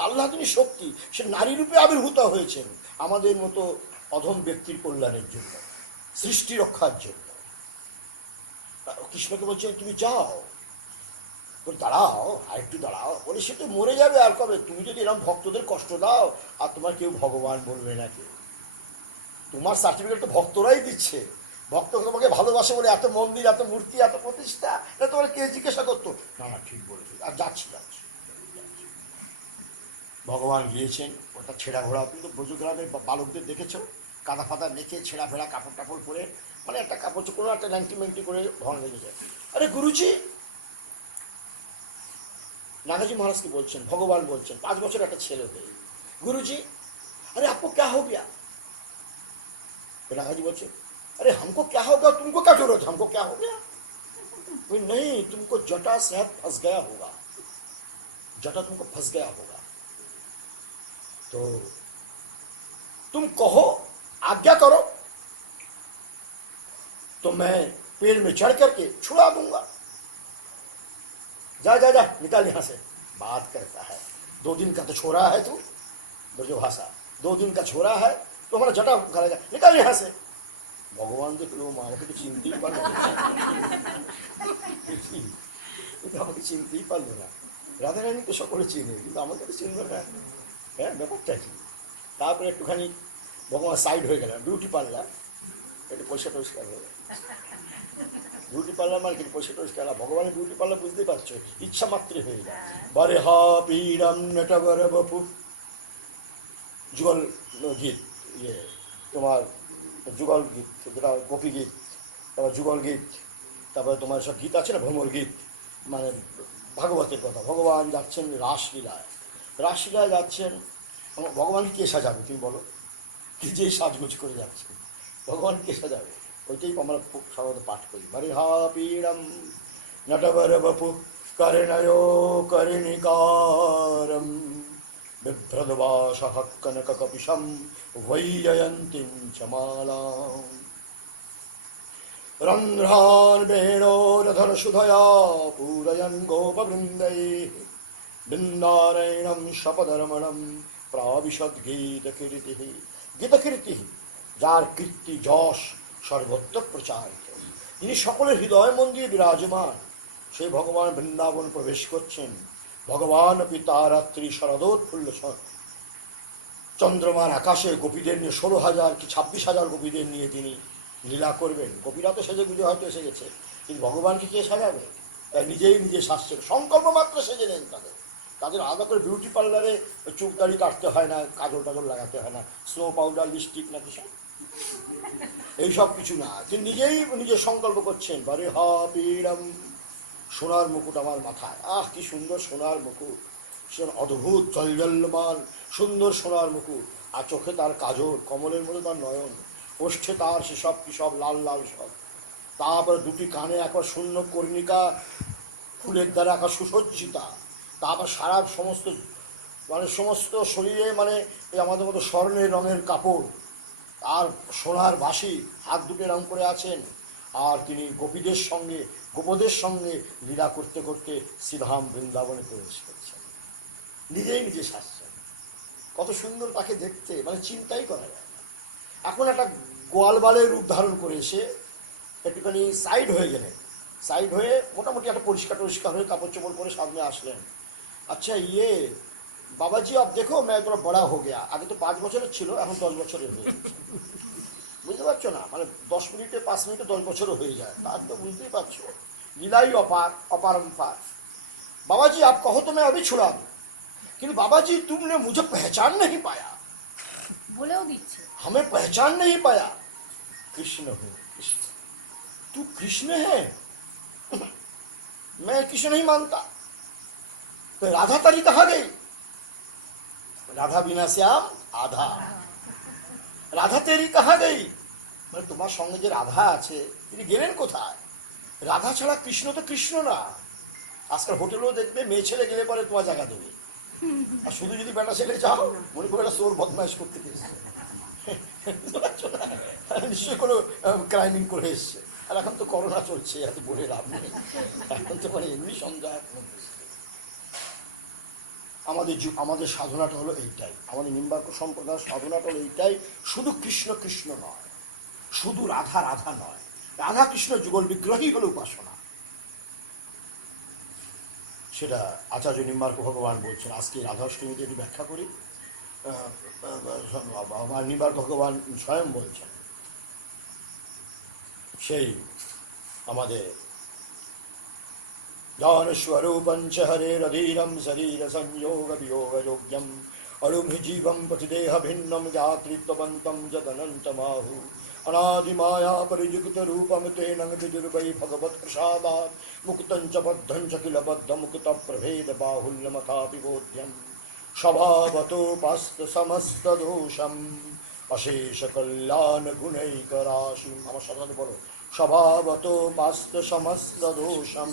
আল্লাহদিনী শক্তি, সে নারী রূপে আবির্ভূত হয়েছেন আমাদের মতো অধম ব্যক্তির কল্যাণের জন্য, সৃষ্টি রক্ষার জন্য। কৃষ্ণকে বলছেন, তুমি যাও, দাঁড়াও, আর একটু দাঁড়াও, বলে সে তো মরে যাবে আর কবে? তুমি যদি এরকম ভক্তদের কষ্ট দাও, আর তোমার কেউ ভগবান বলবে না, কেউ তোমার সার্টিফিকেট তো ভক্তরাই দিচ্ছে। ভক্ত তোমাকে ভালোবাসে বলে এত মন্দির, এত মূর্তি, এত প্রতিষ্ঠা, এটা তোমার কে জিজ্ঞাসা করতো? না না, ঠিক বলেছি, আর যাচ্ছি। ভগবান গিয়েছেন, ওটা ছেঁড়া ঘোড়া, কিন্তু ব্রজগ্রামের বালকদের দেখেছো, কাদা ফাদা মেখে ছেঁড়া ফেড়া কাপড় টাপড় পরে, মানে একটা কাপড় কোনো একটা ল্যাংটি করে ভগবান লেগেছে। আরে গুরুজি, नागाजी महाराज की बोलছেন, भगवान बोलছেন 5 বছর একটা ছেলে হয়ে, गुरुजी अरे आपको क्या हो गया? नागाजी बोलছেন, अरे हमको क्या होगा, तुमको क्या जरूरत है, हमको क्या हो गया? कोई नहीं, तुमको जटा शायद फंस गया होगा, जटा तुमको फंस गया होगा, तो तुम कहो, आज्ञा करो, तो मैं पेड़ में चढ़ करके छुड़ा दूंगा। जा जा जा, निकाल यहां से। बात करता है, 2 दिन का तो छोरा है तू, ब्रजभाषा, 2 दिन का छोरा है, তোমরা যেটা গালে যায় নিকাল यहाँ से। ভগবান দেখলো মা আমাকে তো চিনতেই পারলো না, আমাকে চিনতেই পারলো না। রাধারানী তো সকলে চিনে, কিন্তু আমাকে তো চিনলো না। হ্যাঁ, ব্যাপারটা কি? তারপরে একটুখানি ভগবান সাইড হয়ে গেল, বিউটি পার্লার, একটু পয়সা টরিষ্কার হয়ে। বিউটি পার্লার মানে কিন্তু পয়সা টরিষ্কার। ভগবানের বিউটি পার্লার বুঝতেই পারছো, ইচ্ছা মাত্রই হয়ে যায়। বারে হা পীড়ম নটবর বপু, যুগল গীত, ইয়ে তোমার যুগল গীত, যেটা গোপী গীত, তারপর যুগল গীত, তারপরে তোমার সব গীত আছে না, ভ্রমর গীত, মানে ভাগবতের কথা। ভগবান যাচ্ছেন রাসলীলায়, রাসলীলায় যাচ্ছেন। ভগবানকে কে সাজাবে তুমি বলো? কি যেই সাজগোজ করে যাচ্ছে, ভগবান কে সাজাবে? ওইটাই আমরা খুব সাধারণত পাঠ করি। বারে হা পীড়ম নটবর বপু কর্ণয় কর্ণিকারম বিভ্রদবাসহ কনককপিশম वैजयन्तीं च मालां रन्ध्रान् वेणोरधरसुधया पूरयन् गोपवृन्दैः बिन्दारैणं शपदरमणं प्राविशद्गीतकीर्तिः। গীতকীর্তিः, যার কীর্তি যশ সর্বত্র প্রচারিত, যিনি সকলের হৃদয় মন্দিরে বিরাজমান, সেই ভগবান বৃন্দাবন প্রবেশ করছেন। ভগবান পিতা রাত্রি শরদোৎফুল্ল চন্দ্রমার আকাশে গোপীদের নিয়ে 16,000 কি 26,000 গোপীদের নিয়ে তিনি লীলা করবেন। গোপীরা তো সেজে গুজে হয়তো এসে গেছে, কিন্তু ভগবানকে কে সাজাবে? নিজেই নিজে সাজছেন, সংকল্প মাত্র সেজে নেন। তাদের আলাদা করে বিউটি পার্লারে চুপ দাড়ি কাটতে হয় না, কাজল টাজল লাগাতে হয় না, স্নো পাউডার লিপস্টিক না কিছু, এইসব কিছু না। তিনি নিজেই নিজে সংকল্প করছেন। বারে হা পীড়ম, সোনার মুকুট আমার মাথায়। আহ, কি সুন্দর সোনার মুকুট, সে অদ্ভুত জলজল্যমান সুন্দর সোনার মুকুট। আর চোখে তার কাজল, কমলের মধ্যে তার নয়ন, ওষ্ঠে তার সেসব কি সব লাল লাল সব। তারপরে দুটি কানে একবার শূন্য কর্ণিকা ফুলের দ্বারা একবার সুসজ্জিতা। তারপর সারা সমস্ত মানে সমস্ত শরীরে মানে এই আমাদের মতো স্বর্ণের রঙের কাপড়, আর সোনার বাঁশি, হাত দুটো রং করে আছেন। আর তিনি গোপীদের সঙ্গে গোপদের সঙ্গে লীলা করতে করতে শ্রীধাম বৃন্দাবনে প্রবেশ করছেন, নিজেই নিজে সাজছেন। কত সুন্দর তাকে দেখতে, মানে চিন্তাই করা যায় না। এখন একটা গোয়ালবালের রূপ ধারণ করে এসে একটুখানি সাইড হয়ে গেলেন, সাইড হয়ে মোটামুটি একটা পরিষ্কার হয়ে কাপড় চোপড় পরে সামনে আসলেন। আচ্ছা ইয়ে বাবাজি, আপ দেখো मैं थोड़ा बड़ा हो गया। আগে তো 5 বছরের ছিল, এখন 10 বছরের হয়ে গেছে। বুঝতে পারছো না? মানে 10 মিনিটে 5 মিনিটে 10 বছরও হয়ে যায়, তার তো বুঝতেই পারছো। লীলাই অপাर अपारंपार। बाबाजी आप कहो तो मैं अभी छुड़ा दूं, কিন্তু बाबाजी तुमने मुझे पहचान नहीं पाया, बोलेও দিচ্ছে, हमें पहचान नहीं पाया। कृष्ण हूँ कृष्ण, तू कृष्ण है, मैं कृष्ण नहीं मानता। तो राधा तारी कहाँ गई? राधा बिना श्याम आधा, রাধা তেরি কাহা গই, মানে তোমার সঙ্গে যে রাধা আছে তিনি গেলেন কোথায়? রাধা ছাড়া কৃষ্ণ তো কৃষ্ণ না। আজকাল হোটেলেও দেখবে মেয়ে ছেলে গেলে পরে তোমার জায়গা দেবে, আর শুধু যদি বেটা ছেলে যাও মনে করে চোর বদমাইশ করতে এসছে, নিশ্চয়ই কোনো ক্রাইমিং করে এসছে। আর এখন তো করোনা চলছে, এত বলে লাভ নেই, এখন তো মানে এমনি সন্দেহ। আমাদের সাধনাটা হলো এইটাই, আমাদের নিম্বার্ক সম্প্রদায়ের সাধনাটা হলো এইটাই। শুধু কৃষ্ণ কৃষ্ণ নয়, শুধু রাধা রাধা নয়, রাধা কৃষ্ণ যুগল বিগ্রহই হলো উপাসনা। সেটা আচার্য নিম্বার্ক ভগবান বলছেন। আজকে রাধাষ্টমীতে এটি ব্যাখ্যা করি। নিম্বার্ক ভগবান স্বয়ং বলছেন, সেই আমাদের ज्ञानस्वरूपं च हरेरधीरं शरीरसंयोगवियोगयोग्यम् अरुमजीवं प्रतिदेहभिन्नं यात्रित्ववन्तं जदनन्तमाहु अनादिमाया परियुक्तरूपं तेन विदुर्वै भगवत्प्रसादात् मुक्तं च बद्धं च किल बद्धमुक्तप्रभेदबाहुल्यमथापि बोध्यं स्वभावतोपास्तसमस्तदोषम् अशेषकल्याणगुणैकराशिम्। আমার সাথে বলো, স্বভাবতো পাস্ত সমস্ত দোষম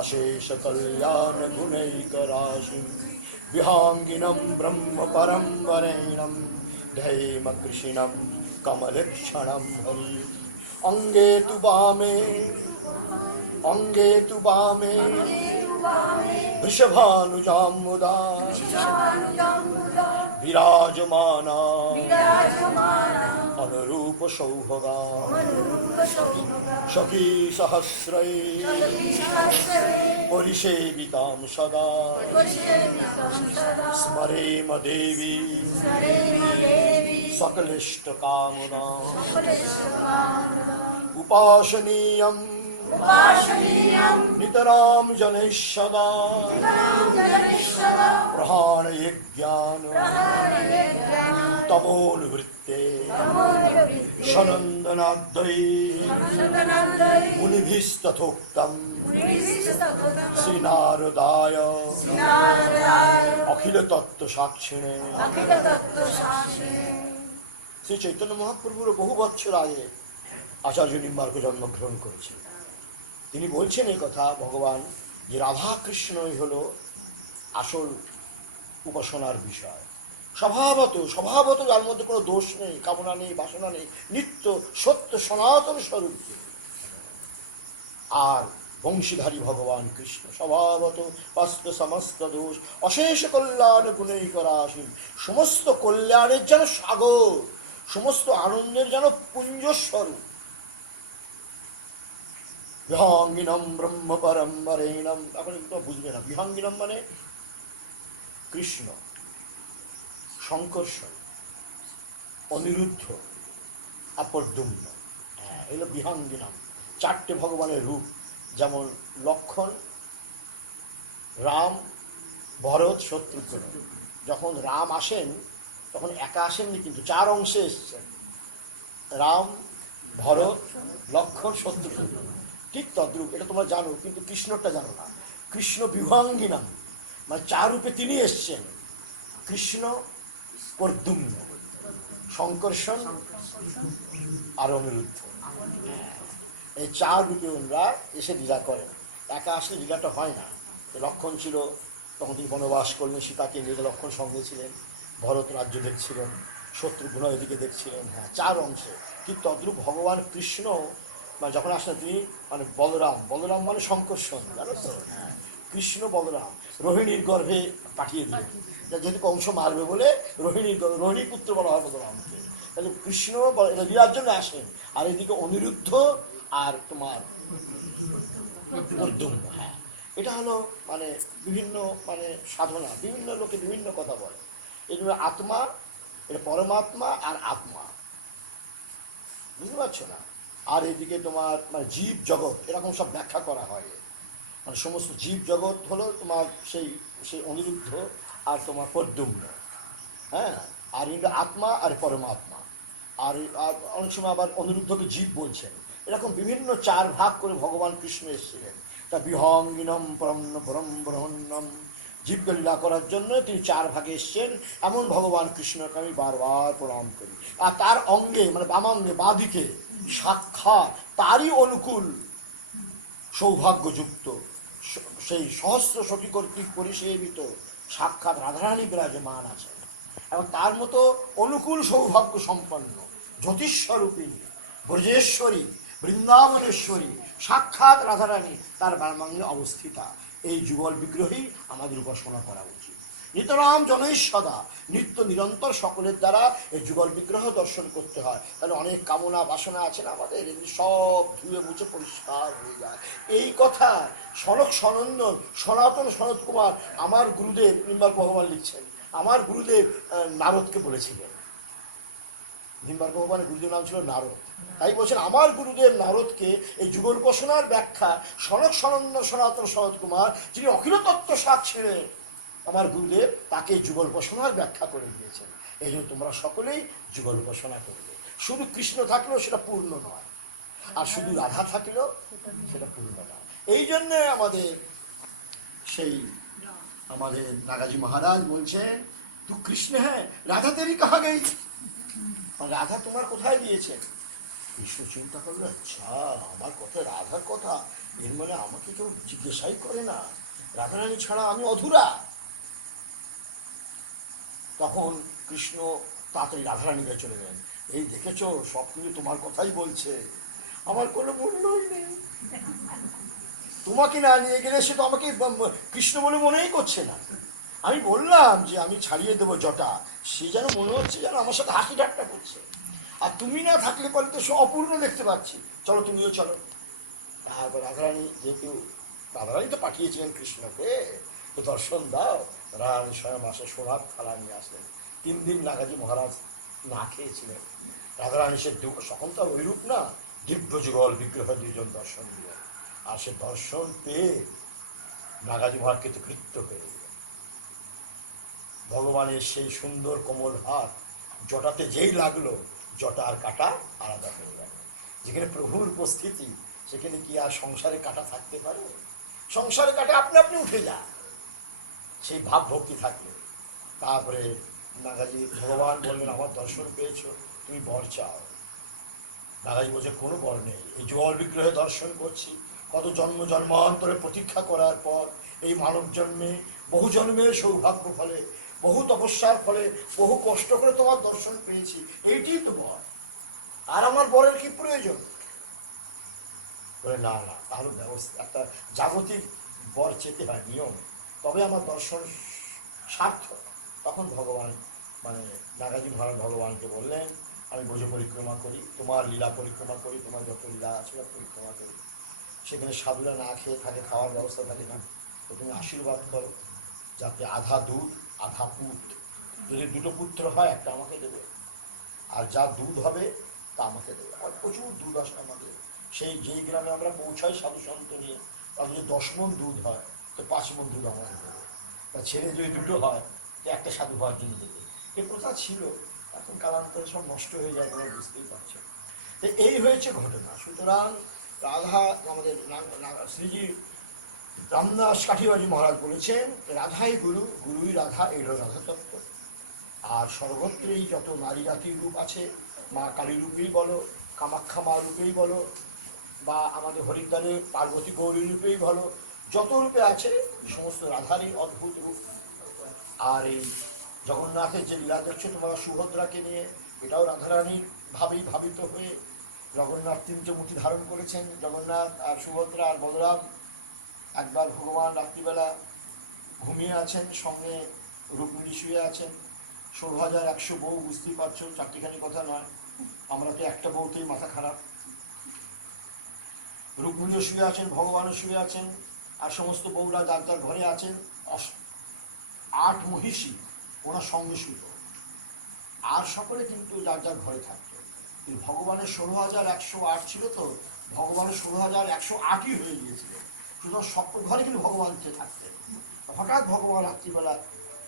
অশেষ কল্যাণ গুণৈকরাশিম বিহাঙ্গিনম ব্রহ্ম পরম বরেণ্যম ধৈম কৃষ্ণম কমলক্ষণম হরি। অঙ্গে তু বামে বৃষভানুজাম মুদা বিরাজমানা অনুরূপ সৌভগা সখী সহস্রয়ে পরিসেবিতাম সদা স্মরেম দেবী সকলিষ্ট কামনা উপাসনীয়ম নিতরাম জনে সদা প্রহাণয়জ্ঞান তমোনুবৃত্তে সনন্দনাদ্বৈ মুনিভিস্তথোক্তম শ্রীনারদায় অখিল তত্ত্ব সাক্ষিণে। শ্রী চৈতন্য মহাপ্রভুর বহু বৎসর আগে আচার্য নিম্বার্ক জন্মগ্রহণ করেছেন। তিনি বলছেন এই কথা ভগবান যে রাধা কৃষ্ণই হল আসল উপাসনার বিষয়। স্বভাবত যার মধ্যে কোনো দোষ নেই, কামনা নেই, বাসনা নেই, নিত্য সত্য সনাতন স্বরূপ। আর বংশীধারী ভগবান কৃষ্ণ স্বভাবত পাস্ত সমস্ত দোষ অশেষ কল্যাণ গুণেই করাসীন, সমস্ত কল্যাণের যেন সাগর, সমস্ত আনন্দের যেন পুঞ্জস্বরূপ। বিহঙ্গিনম ব্রহ্ম পরম্বরেণম। এখন একটু বুঝবে না, বিহঙ্গিনম মানে কৃষ্ণ, শঙ্কর্ষণ, অনিরুদ্ধ, অপরদ্যুম্ন, এগুলো বিহঙ্গিনম। চারটে ভগবানের রূপ, যেমন লক্ষণ, রাম, ভরত, শত্রুঘ্ন। যখন রাম আসেন তখন একা আসেননি, কিন্তু চার অংশে এসছেন, রাম, ভরত, লক্ষণ, শত্রুঘ্ন। ঠিক তদ্রূপ, এটা তোমরা জানো, কিন্তু কৃষ্ণটা জানো না। কৃষ্ণ বিহঙ্গিনাম মানে চার রূপে তিনি এসছেন, কৃষ্ণ, প্রদ্যুম্ন, শঙ্কর্ষণ আর অনিরুদ্ধ। এই চার রূপে ওনারা এসে লীলা করেন। একা আসলে লীলাটা হয় না। লক্ষণ ছিল, তখন তিনি বনবাস করলেন, সীতাকে নিয়ে লক্ষণ সঙ্গে ছিলেন, ভরত রাজ্য দেখছিলেন, শত্রুঘ্ন এদিকে দেখছিলেন। হ্যাঁ, চার অংশে। কিন্তু তদ্রূপ ভগবান কৃষ্ণ মানে যখন আসলেন তিনি মানে বলরাম মানে শঙ্কর্ষণ, জানো তো? হ্যাঁ, কৃষ্ণ বলরাম রোহিণীর গর্ভে পাঠিয়ে দিলেন, যেহেতু কংস মারবে বলে রোহিণী পুত্র বলা হয় বলরামকে। তাহলে কৃষ্ণ এটা লীলার জন্য আসেন। আর এদিকে অনিরুদ্ধ আর তোমার প্রদ্যুম্ন। হ্যাঁ, এটা হলো মানে বিভিন্ন মানে সাধনা, বিভিন্ন লোকে বিভিন্ন কথা বলে। এই জন্য আত্মা, এটা পরমাত্মা আর আত্মা, বুঝতে পারছো না? আর এদিকে তোমার মানে জীব জগৎ, এরকম সব ব্যাখ্যা করা হয়। মানে সমস্ত জীব জগৎ হলো তোমার সেই অনিরুদ্ধ আর তোমার প্রদ্যুম্ন। হ্যাঁ, আর এটা আত্মা আর পরমাত্মা। আর অনেক সময় আবার অনিরুদ্ধকে জীব বলছেন। এরকম বিভিন্ন চার ভাগ করে ভগবান কৃষ্ণ এসেছিলেন। তা বিহঙ্গিনম পরম ব্রহ্মণ্যম, জীবকে লীলা করার জন্য তিনি চার ভাগে এসছেন। এমন ভগবান কৃষ্ণকে আমি বারবার প্রণাম করি। আর তার অঙ্গে মানে বামাঙ্গে বাঁদিকে সাক্ষাৎ তারই অনুকূল সৌভাগ্যযুক্ত সেই সহস্র সখী কর্তৃক পরিসেবিত সাক্ষাৎ রাধারানী বিরাজমান আছেন। এবং তার মতো অনুকূল সৌভাগ্য সম্পন্ন জ্যোতিস্বরূপিণী ব্রজেশ্বরী বৃন্দাবনেশ্বরী সাক্ষাৎ রাধারানী তার বামাঙ্গে অবস্থিতা। এই যুগল বিগ্রহেই আমাদের উপাসনা করা উচিত। নিতরাম জনৈ সদা, নিত্য নিরন্তর সকলের দ্বারা এই যুগল বিগ্রহ দর্শন করতে হয়। তাহলে অনেক কামনা বাসনা আছে না আমাদের, এগুলি সব ধুয়ে মুছে পরিষ্কার হয়ে যায়। এই কথা সনক সনন্দন সনাতন সনত কুমার আমার গুরুদেব নিম্বার্ক ভগবান লিখছেন, আমার গুরুদেব নারদকে বলেছিলেন। নিম্বার্ক ভগবানের গুরুদেব নাম ছিল নারদ। তাই বলছেন আমার গুরুদেব নারদকে এই যুগল উপাসনার ব্যাখ্যা সনক সনন্দন সনাতন সনত কুমার, যিনি অখিল তত্ত্ব সাক্ষী, আমার গুরুদেব তাকে যুগল উপাসনার ব্যাখ্যা করে দিয়েছেন। এই জন্য তোমরা সকলেই যুগল উপাসনা করবে। শুধু কৃষ্ণ থাকলেও সেটা পূর্ণ নয়, আর শুধু রাধা থাকলেও সেটা পূর্ণ নয়। এই জন্যে আমাদের নাগাজি মহারাজ বলছেন, তুই কৃষ্ণ হ্যাঁ রাধা তেরি কাহা গেই, রাধা তোমার কোথায় দিয়েছেন? কৃষ্ণ চিন্তা করলো, আচ্ছা আমার কথা রাধার কথা, এর মানে আমাকে কেউ জিজ্ঞাসাই করে না, রাধারানী ছাড়া আমি অধুরা। তখন কৃষ্ণ তাড়াতাড়ি রাধারানীকে চলে গেলেন। এই দেখেছো সব কিন্তু তোমার কথাই বলছে, আমার কোনো মূল্যই নেই, তোমাকে না নিয়ে গেলে সে তো আমাকে কৃষ্ণ বলে মনেই করছে না। আমি বললাম যে আমি ছাড়িয়ে দেবো জটা, সে যেন মনে হচ্ছে যেন আমার সাথে হাসি ঠাট্টা করছে। আর তুমি না থাকলে পরে তো সে অপূর্ণ দেখতে পাচ্ছি, চলো তুমিও চলো। তারপর রাধারানী, যেহেতু রাধারানী তো পাঠিয়েছিলেন কৃষ্ণকে, তো দর্শন দাও। রাধারানী স্বয়ং আসে, সোনার থালা নিয়ে আসলেন। 3 দিন নাগাজি মহারাজ না খেয়েছিলেন। রাধারানী সে সকল তো ওই রূপ না, দিব্য যুগল বিগ্রহ 2জন দর্শন দিলেন। আর সে দর্শন পেয়ে নাগাজি মহারাজকে তো কৃত্য হয়ে গেল। ভগবানের সেই সুন্দর কোমল হাত জটাতে যেই লাগলো, জটা আর কাটা আলাদা হয়ে গেল। যেখানে প্রভুর উপস্থিতি, সেখানে কি আর সংসারে কাটা থাকতে পারে? সংসারে কাটা আপনি আপনি উঠে যায় সেই ভাব ভক্তি থাকলে। তারপরে নাগাজি ভগবান বললেন, আমার দর্শন পেয়েছো, তুমি বর চাও। নাগাজি বলছে, কোনো বর নেই, এই জল বিগ্রহে দর্শন করছি। কত জন্ম জন্মান্তরে প্রতীক্ষা করার পর এই মানব জন্মে, বহু জন্মের সৌভাগ্য ফলে, বহু তপস্যার ফলে, বহু কষ্ট করে তোমার দর্শন পেয়েছি, এইটি তো বর। আর আমার বরের কি প্রয়োজন? বলে না না, তাহলে ব্যবস্থা, একটা জাগতিক বর চেতে হয়, নিয়ম, তবে আমার দর্শন সার্থক। তখন ভগবান নাগাজি মহারাজ ভগবানকে বললেন, আমি ব্রজ পরিক্রমা করি, তোমার লীলা পরিক্রমা করি, তোমার যত লীলা আছে পরিক্রমা করি। সেখানে সাধুরা না খেয়ে থাকে, খাওয়ার ব্যবস্থা থাকে না, তো তুমি আশীর্বাদ করো যাতে আধা দুধ আধা পুত, যদি 2টো পুত্র হয় একটা আমাকে দেবে, আর যা দুধ হবে তা আমাকে দেবে। আমার প্রচুর দুধ আসে আমাদের, সেই যেই গ্রামে আমরা পৌঁছাই সাধু সন্ত নিয়ে, তাদের যদি 10 মণ দুধ হয় তো 5 মণ দুধ আমাকে দেবে, বা ছেলে যদি 2টো হয় তো একটা সাধু হওয়ার জন্য দেবে। এ প্রথা ছিল, এখন কালান্তরে সব নষ্ট হয়ে যায়, তোমরা বুঝতেই পারছো। তো এই হয়েছে ঘটনা। সুতরাং রাধা, আমাদের শ্রীজি রামদাস কাঠিবাজি মহারাজ বলেছেন, রাধাই গুরু, গুরুই রাধা, এলো রাধা তত্ত্ব। আর সর্বত্রই যত নারী জাতির রূপ আছে, মা কালী রূপেই বলো, কামাখ্যা মা রূপেই বলো, বা আমাদের হরিদ্বারে পার্বতী গৌরী রূপেই বলো, যত রূপে আছে সমস্ত রাধারই অদ্ভুত রূপ। আর এই জগন্নাথের যে লীলা দেখছো তোমরা সুভদ্রাকে নিয়ে, এটাও রাধারানীর ভাবেই ভাবিত হয়ে জগন্নাথ 3টে মূর্তি ধারণ করেছেন। জগন্নাথ আর সুভদ্রা আর বলরাম। একবার ভগবান রাত্রিবেলা ঘুমিয়ে আছেন, সঙ্গে রুক্মিণী শুয়ে আছেন। 16,100 বউ, বুঝতেই পারছো, 4টিখানি কথা নয়, আমরা তো একটা বউতেই মাথা খারাপ। রুক্মিণীও শুয়ে আছেন, ভগবানও শুয়ে আছেন, আর সমস্ত বউরা যার যার ঘরে আছেন। 8 মহিষী ওনার সঙ্গে শুত, আর সকলে কিন্তু যার যার ঘরে থাকতো। কিন্তু ভগবানের 16,108 ছিল, তো ভগবানের 16,108ই হয়ে গিয়েছিল। সুতরাং সব ঘরে কিন্তু ভগবান থাকতেন। হঠাৎ ভগবান রাত্রিবেলা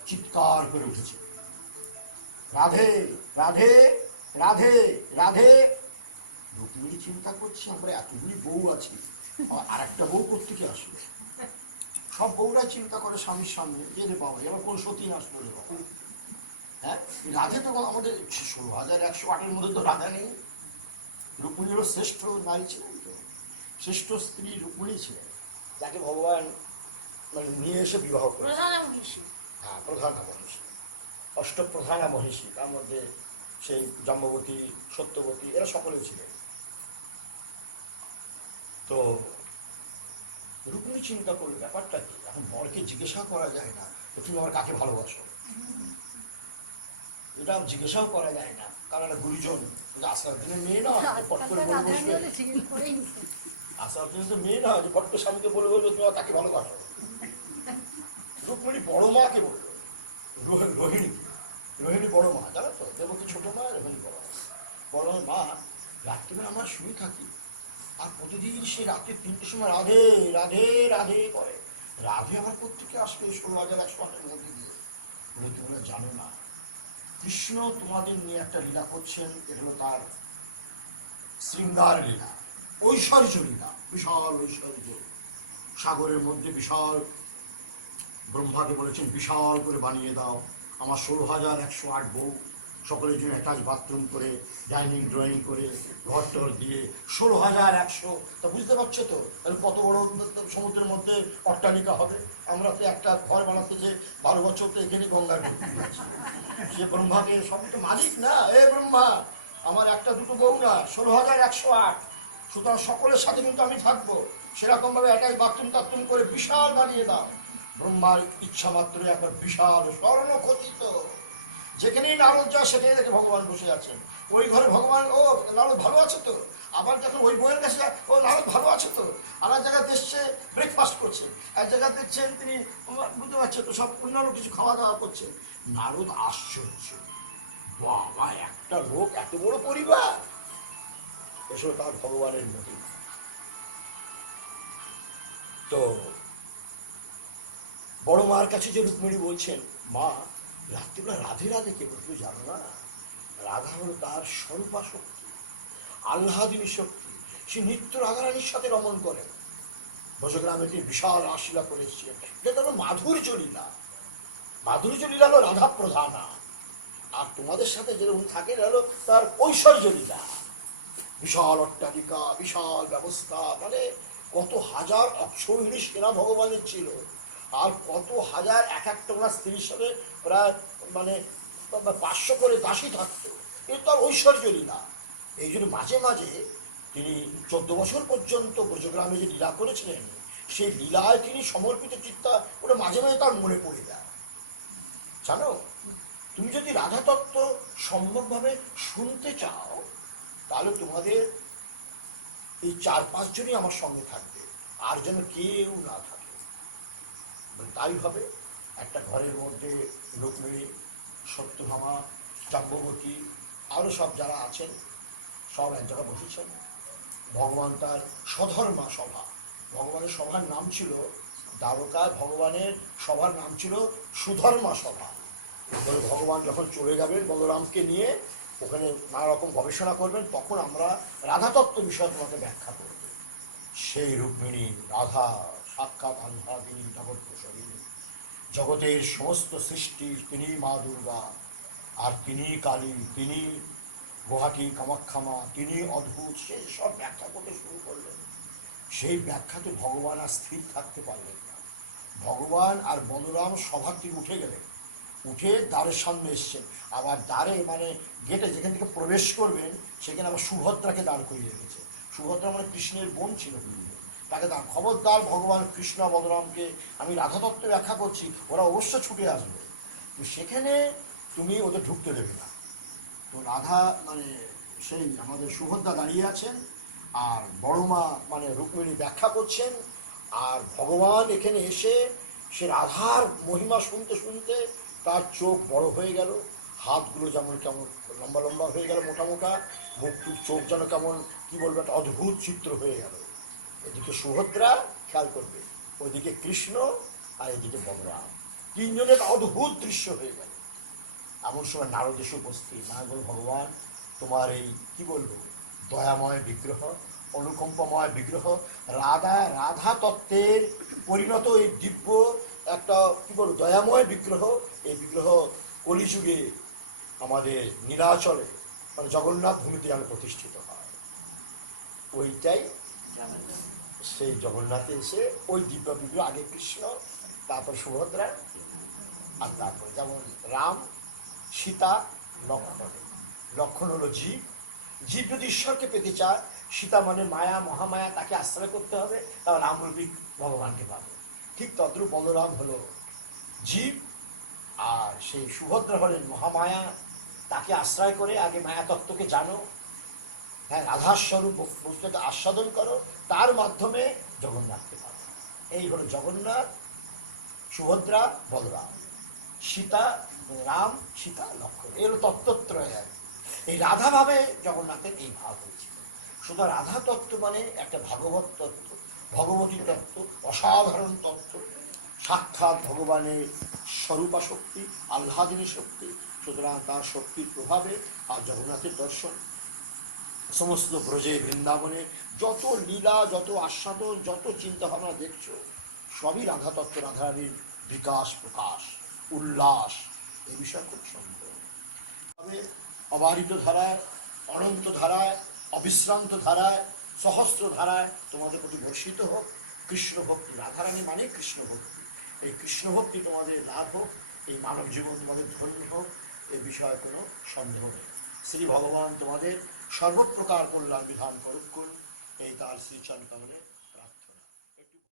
চিৎকার করে উঠেছে, রাধে রাধে রাধে রাধে। রুক্মিণী চিন্তা করছি, আমরা এতগুলি বউ আছি, আর একটা বউ কোত্থেকে আসবে? সব বউরা চিন্তা করে স্বামীর সামনে, যে রে বাবা, এবার কোন সতী আসলো রে বাবু। হ্যাঁ, রাধে তো আমাদের 16,108-এর মধ্যে তো রাধা নেই। রুক্মিণীরও শ্রেষ্ঠ নারী ছিলেন, তো শ্রেষ্ঠ স্ত্রী রুক্মিণী ছিলেন, যাকে ভগবান নিয়ে এসে বিবাহ করে। হ্যাঁ, প্রধানা মহিষী, অষ্টপ্রধানা মহিষী, তার মধ্যে সেই জাম্ববতী, সত্যবতী, এরা সকলে ছিলেন। তো রুক্মিণী চিন্তা করলে ব্যাপারটা কি, এখন বরকে জিজ্ঞাসা করা যায় না তুমি আমার কাকে ভালোবাসো, এটা জিজ্ঞাসাও করা যায় না, কারণ একটা গুরুজন, আসার দিনের মেয়ে না পট করে বলে বসবে, আসার দিনে তো মেয়ে না যে পট করে স্বামীকে বলে বলবে তুমি তাকে ভালোবাসো। রুক্মিণী বড় মাকে বললো, রোহিণী, রোহিণী বড় মা, জানো তো, দেবকী ছোট মা, রোহিণী বড় মা। বড় মা, রাত্রিবেলা আমরা শুয়ে থাকি, আর প্রতিদিন সে রাত্রে 3টের সময় রাধে রাধে রাধে করে। রাধে আমার কোথেকে আসবে 16,108-এর মধ্যে দিয়ে? বলে তোমরা জানো না, কৃষ্ণ তোমাদের নিয়ে একটা লীলা করছেন, এটা হলো তার শৃঙ্গার লীলা, ঐশ্বর্য লীলা, বিশাল ঐশ্বর্য। সাগরের মধ্যে বিশাল, ব্রহ্মাকে বলেছেন বিশাল করে বানিয়ে দাও আমার 16,108 বউ, সকলের জন্য অ্যাটাচ বাথরুম করে, ডাইনিং ড্রয়িং করে, ঘর টর দিয়ে 16,100। তা বুঝতে পারছো তো তাহলে কত বড় সমুদ্রের মধ্যে অট্টালিকা হবে। আমরা তো একটা ঘর বানাতে যে 12 বছর তো এখানে গঙ্গার সে ব্রহ্মাকে সব তো মালিক না, এ ব্রহ্মা আমার একটা দুটো বউ না, 16,108। সুতরাং সকলের সাথে কিন্তু আমি থাকবো, সেরকমভাবে অ্যাটাচ বাথরুম টাথরুম করে বিশাল বানিয়ে দাও। ব্রহ্মার ইচ্ছা মাত্র একবার বিশাল স্বর্ণ খচিত, যেখানেই নারদ যায় সেখানে দেখে ভগবান বসে আছেন। ওই ঘরে ভগবান, ও নারদ ভালো আছে তো, আবার যখন ওই বইয়ের কাছে যায়, ও নারদ ভালো আছে তো, আর এক জায়গায় দেখছে ব্রেকফাস্ট করছে, এক জায়গায় দেখছেন তিনি বুঝতে পারছেন তো সব অন্যান্য কিছু খাওয়া দাওয়া করছেন। নারদ আশ্চর্য, বাবা একটা লোক এত বড় পরিবার, এসব তার ভগবানের মহিমা। তো বড় মার কাছে যে রুক্মিণী বলছেন, মা রাত্রিবেলা রাধে রাধে কে বলতে জানো না, রাধা হলো তার স্বরূপা শক্তি, আহ্লাদিনী শক্তি। সে নিত্য রাধারানীর সাথে রমণ করেন। ব্রজগ্রামে তিনি বিশাল রাসলীলা করে এসেছিলেন, এটা হলো মাধুর্য লীলা। মাধুর্য লীলা হলো রাধা প্রধানা, আর তোমাদের সাথে যেরকম থাকেন হলো তার ঐশ্বর্য লীলা। বিশাল অট্টালিকা, বিশাল ব্যবস্থা, মানে কত হাজার অক্ষৌহিণী সেনা ভগবানের ছিল, আর কত হাজার এক একটা ওনার স্ত্রীর সাথে প্রায় মানে 500 করে দাসী থাকতো। এ তো আর ঐশ্বর্য লীলা। এই জন্য মাঝে মাঝে তিনি 14 বছর পর্যন্ত ব্রজগ্রামে যে লীলা করেছিলেন, সেই লীলায় তিনি সমর্পিত চিত্তা, ওটা মাঝে মাঝে তার মনে পড়ে যায়। জানো, তুমি যদি রাধা তত্ত্ব সম্যকভাবে শুনতে চাও, তাহলে তোমাদের এই 4-5 জনই আমার সঙ্গে থাকবে, আর যেন কেউ না থাকে। তাই হবে একটা ঘরের মধ্যে রুক্মিণী, সত্যভামা, জাম্ববতী, আরও সব যারা আছেন সব এক জায়গায় বসেছেন। ভগবান তার সধর্মা সভা, ভগবানের সভার নাম ছিল দ্বারকায়, ভগবানের সভার নাম ছিল সুধর্মা সভা। এরপরে ভগবান যখন চলে যাবেন বলরামকে নিয়ে, ওখানে নানা রকম গবেষণা করবেন, তখন আমরা রাধাতত্ত্ব বিষয়ে তোমাকে ব্যাখ্যা করব। সেই রুক্মিণী রাধা সাক্ষাৎ আহ্লাদিনী জগৎ প্রসরিণী, জগতের সমস্ত সৃষ্টির তিনি মা দুর্গা, আর তিনি কালী, তিনি গুয়াহাটি কামাখ্যামা, তিনি অদ্ভুত, সেই সব ব্যাখ্যা করতে শুরু করলেন। সেই ব্যাখ্যাতে ভগবান আর স্থির থাকতে পারলেন না। ভগবান আর বলরাম সভা থেকে উঠে গেলেন, উঠে দ্বারের সামনে এসছেন। আবার দ্বারে মানে গেটে যেখান থেকে প্রবেশ করবেন, সেখানে আবার সুভদ্রাকে দাঁড় করিয়ে রেখেছে। সুভদ্রা মানে কৃষ্ণের বোন ছিল, তাকে দাঁড়, খবরদার ভগবান কৃষ্ণ বলরামকে আমি রাধাতত্ত্ব ব্যাখ্যা করছি, ওরা অবশ্য ছুটে আসবে, সেখানে তুমি ওদের ঢুকতে দেবে না। তো রাধা মানে সেই আমাদের সুভদ্রা দাঁড়িয়ে আছেন, আর বড় মা মানে রুক্মিণী ব্যাখ্যা করছেন, আর ভগবান এখানে এসে সে রাধার মহিমা শুনতে শুনতে তার চোখ বড় হয়ে গেল, হাতগুলো যেমন কেমন লম্বা লম্বা হয়ে গেল, মোটা মোটা, মুখটুক চোখ যেন কেমন কি বলবো একটা অদ্ভুত চিত্র হয়ে গেল। এদিকে সুভদ্রা খেয়াল করবে, ওইদিকে কৃষ্ণ, আর এদিকে বলরাম, তিনজনের অদ্ভুত দৃশ্য হয়ে গেল। এমন সময় নারদ এসে উপস্থিত। না বল ভগবান, তোমার এই কি বলবো দয়াময় বিগ্রহ, অনুকম্পময় বিগ্রহ, রাধা তত্ত্বের পরিণত এই দিব্য একটা কি বলবো দয়াময় বিগ্রহ, এই বিগ্রহ কলিযুগে আমাদের নীলাচলে মানে জগন্নাথ ভূমিতে যেন প্রতিষ্ঠিত হয়। ওইটাই সেই জগন্নাথে এসে ওই দিব্য বিগ্রহ, আগে কৃষ্ণ, তারপর সুভদ্রা, আর তারপরে যেমন রাম, সীতা, লক্ষ্মণ। লক্ষ্মণ হলো জীব, জীব যদি ঈশ্বরকে পেতে চায়, সীতা মানে মায়া, মহামায়া, তাকে আশ্রয় করতে হবে, তাহলে রামরূপী ভগবানকে পাবে। ঠিক তদ্রূপ বলরাম হলো জীব, আর সেই সুভদ্রা হলেন মহামায়া, তাকে আশ্রয় করে আগে মায়া তত্ত্বকে জানো, হ্যাঁ, রাধার স্বরূপ বস্তুকে আস্বাদন করো, তার মাধ্যমে জগন্নাথকে পাবে। এই হলো জগন্নাথ, সুভদ্রা, বলরাম, সীতা, রাম, সীতা, লক্ষ্মণ, এর তত্ত্বত্রয়। এই রাধা ভাবে জগন্নাথের এই ভাব হয়েছিল। শুধু রাধা তত্ত্ব মানে একটা ভাগবত তত্ত্ব, ভগবতী তত্ত্ব, অসাধারণ তত্ত্ব, সাক্ষাৎ ভগবানের স্বরূপা শক্তি, আহ্লাদিনী শক্তি। সুতরাং তার শক্তির প্রভাবে আর জগন্নাথের দর্শন, সমস্ত ব্রজে বৃন্দাবনে যত লীলা, যত আস্বাদন, যত চিন্তা ভাবনা দেখছ, সবই রাধা তত্ত্ব, রাধারানীর বিকাশ, প্রকাশ, উল্লাস, এই বিষয়ে খুব সুন্দর। তবে অবারিত ধারায়, অনন্ত ধারায়, অবিশ্রান্ত ধারায়, সহস্র ধারায় তোমাদের প্রতি বর্ষিত হোক কৃষ্ণ ভক্তি। রাধারানী মানে কৃষ্ণ ভক্তি। এই কৃষ্ণ ভক্তি তোমাদের লাভ হোক, এই মানব জীবন তোমাদের ধন্য হোক, এ বিষয়ে কোনো সন্দেহ নেই। শ্রী ভগবান তোমাদের সর্বপ্রকার কল্যাণ বিধান করুক, এই তার শ্রীচরণ কামনে।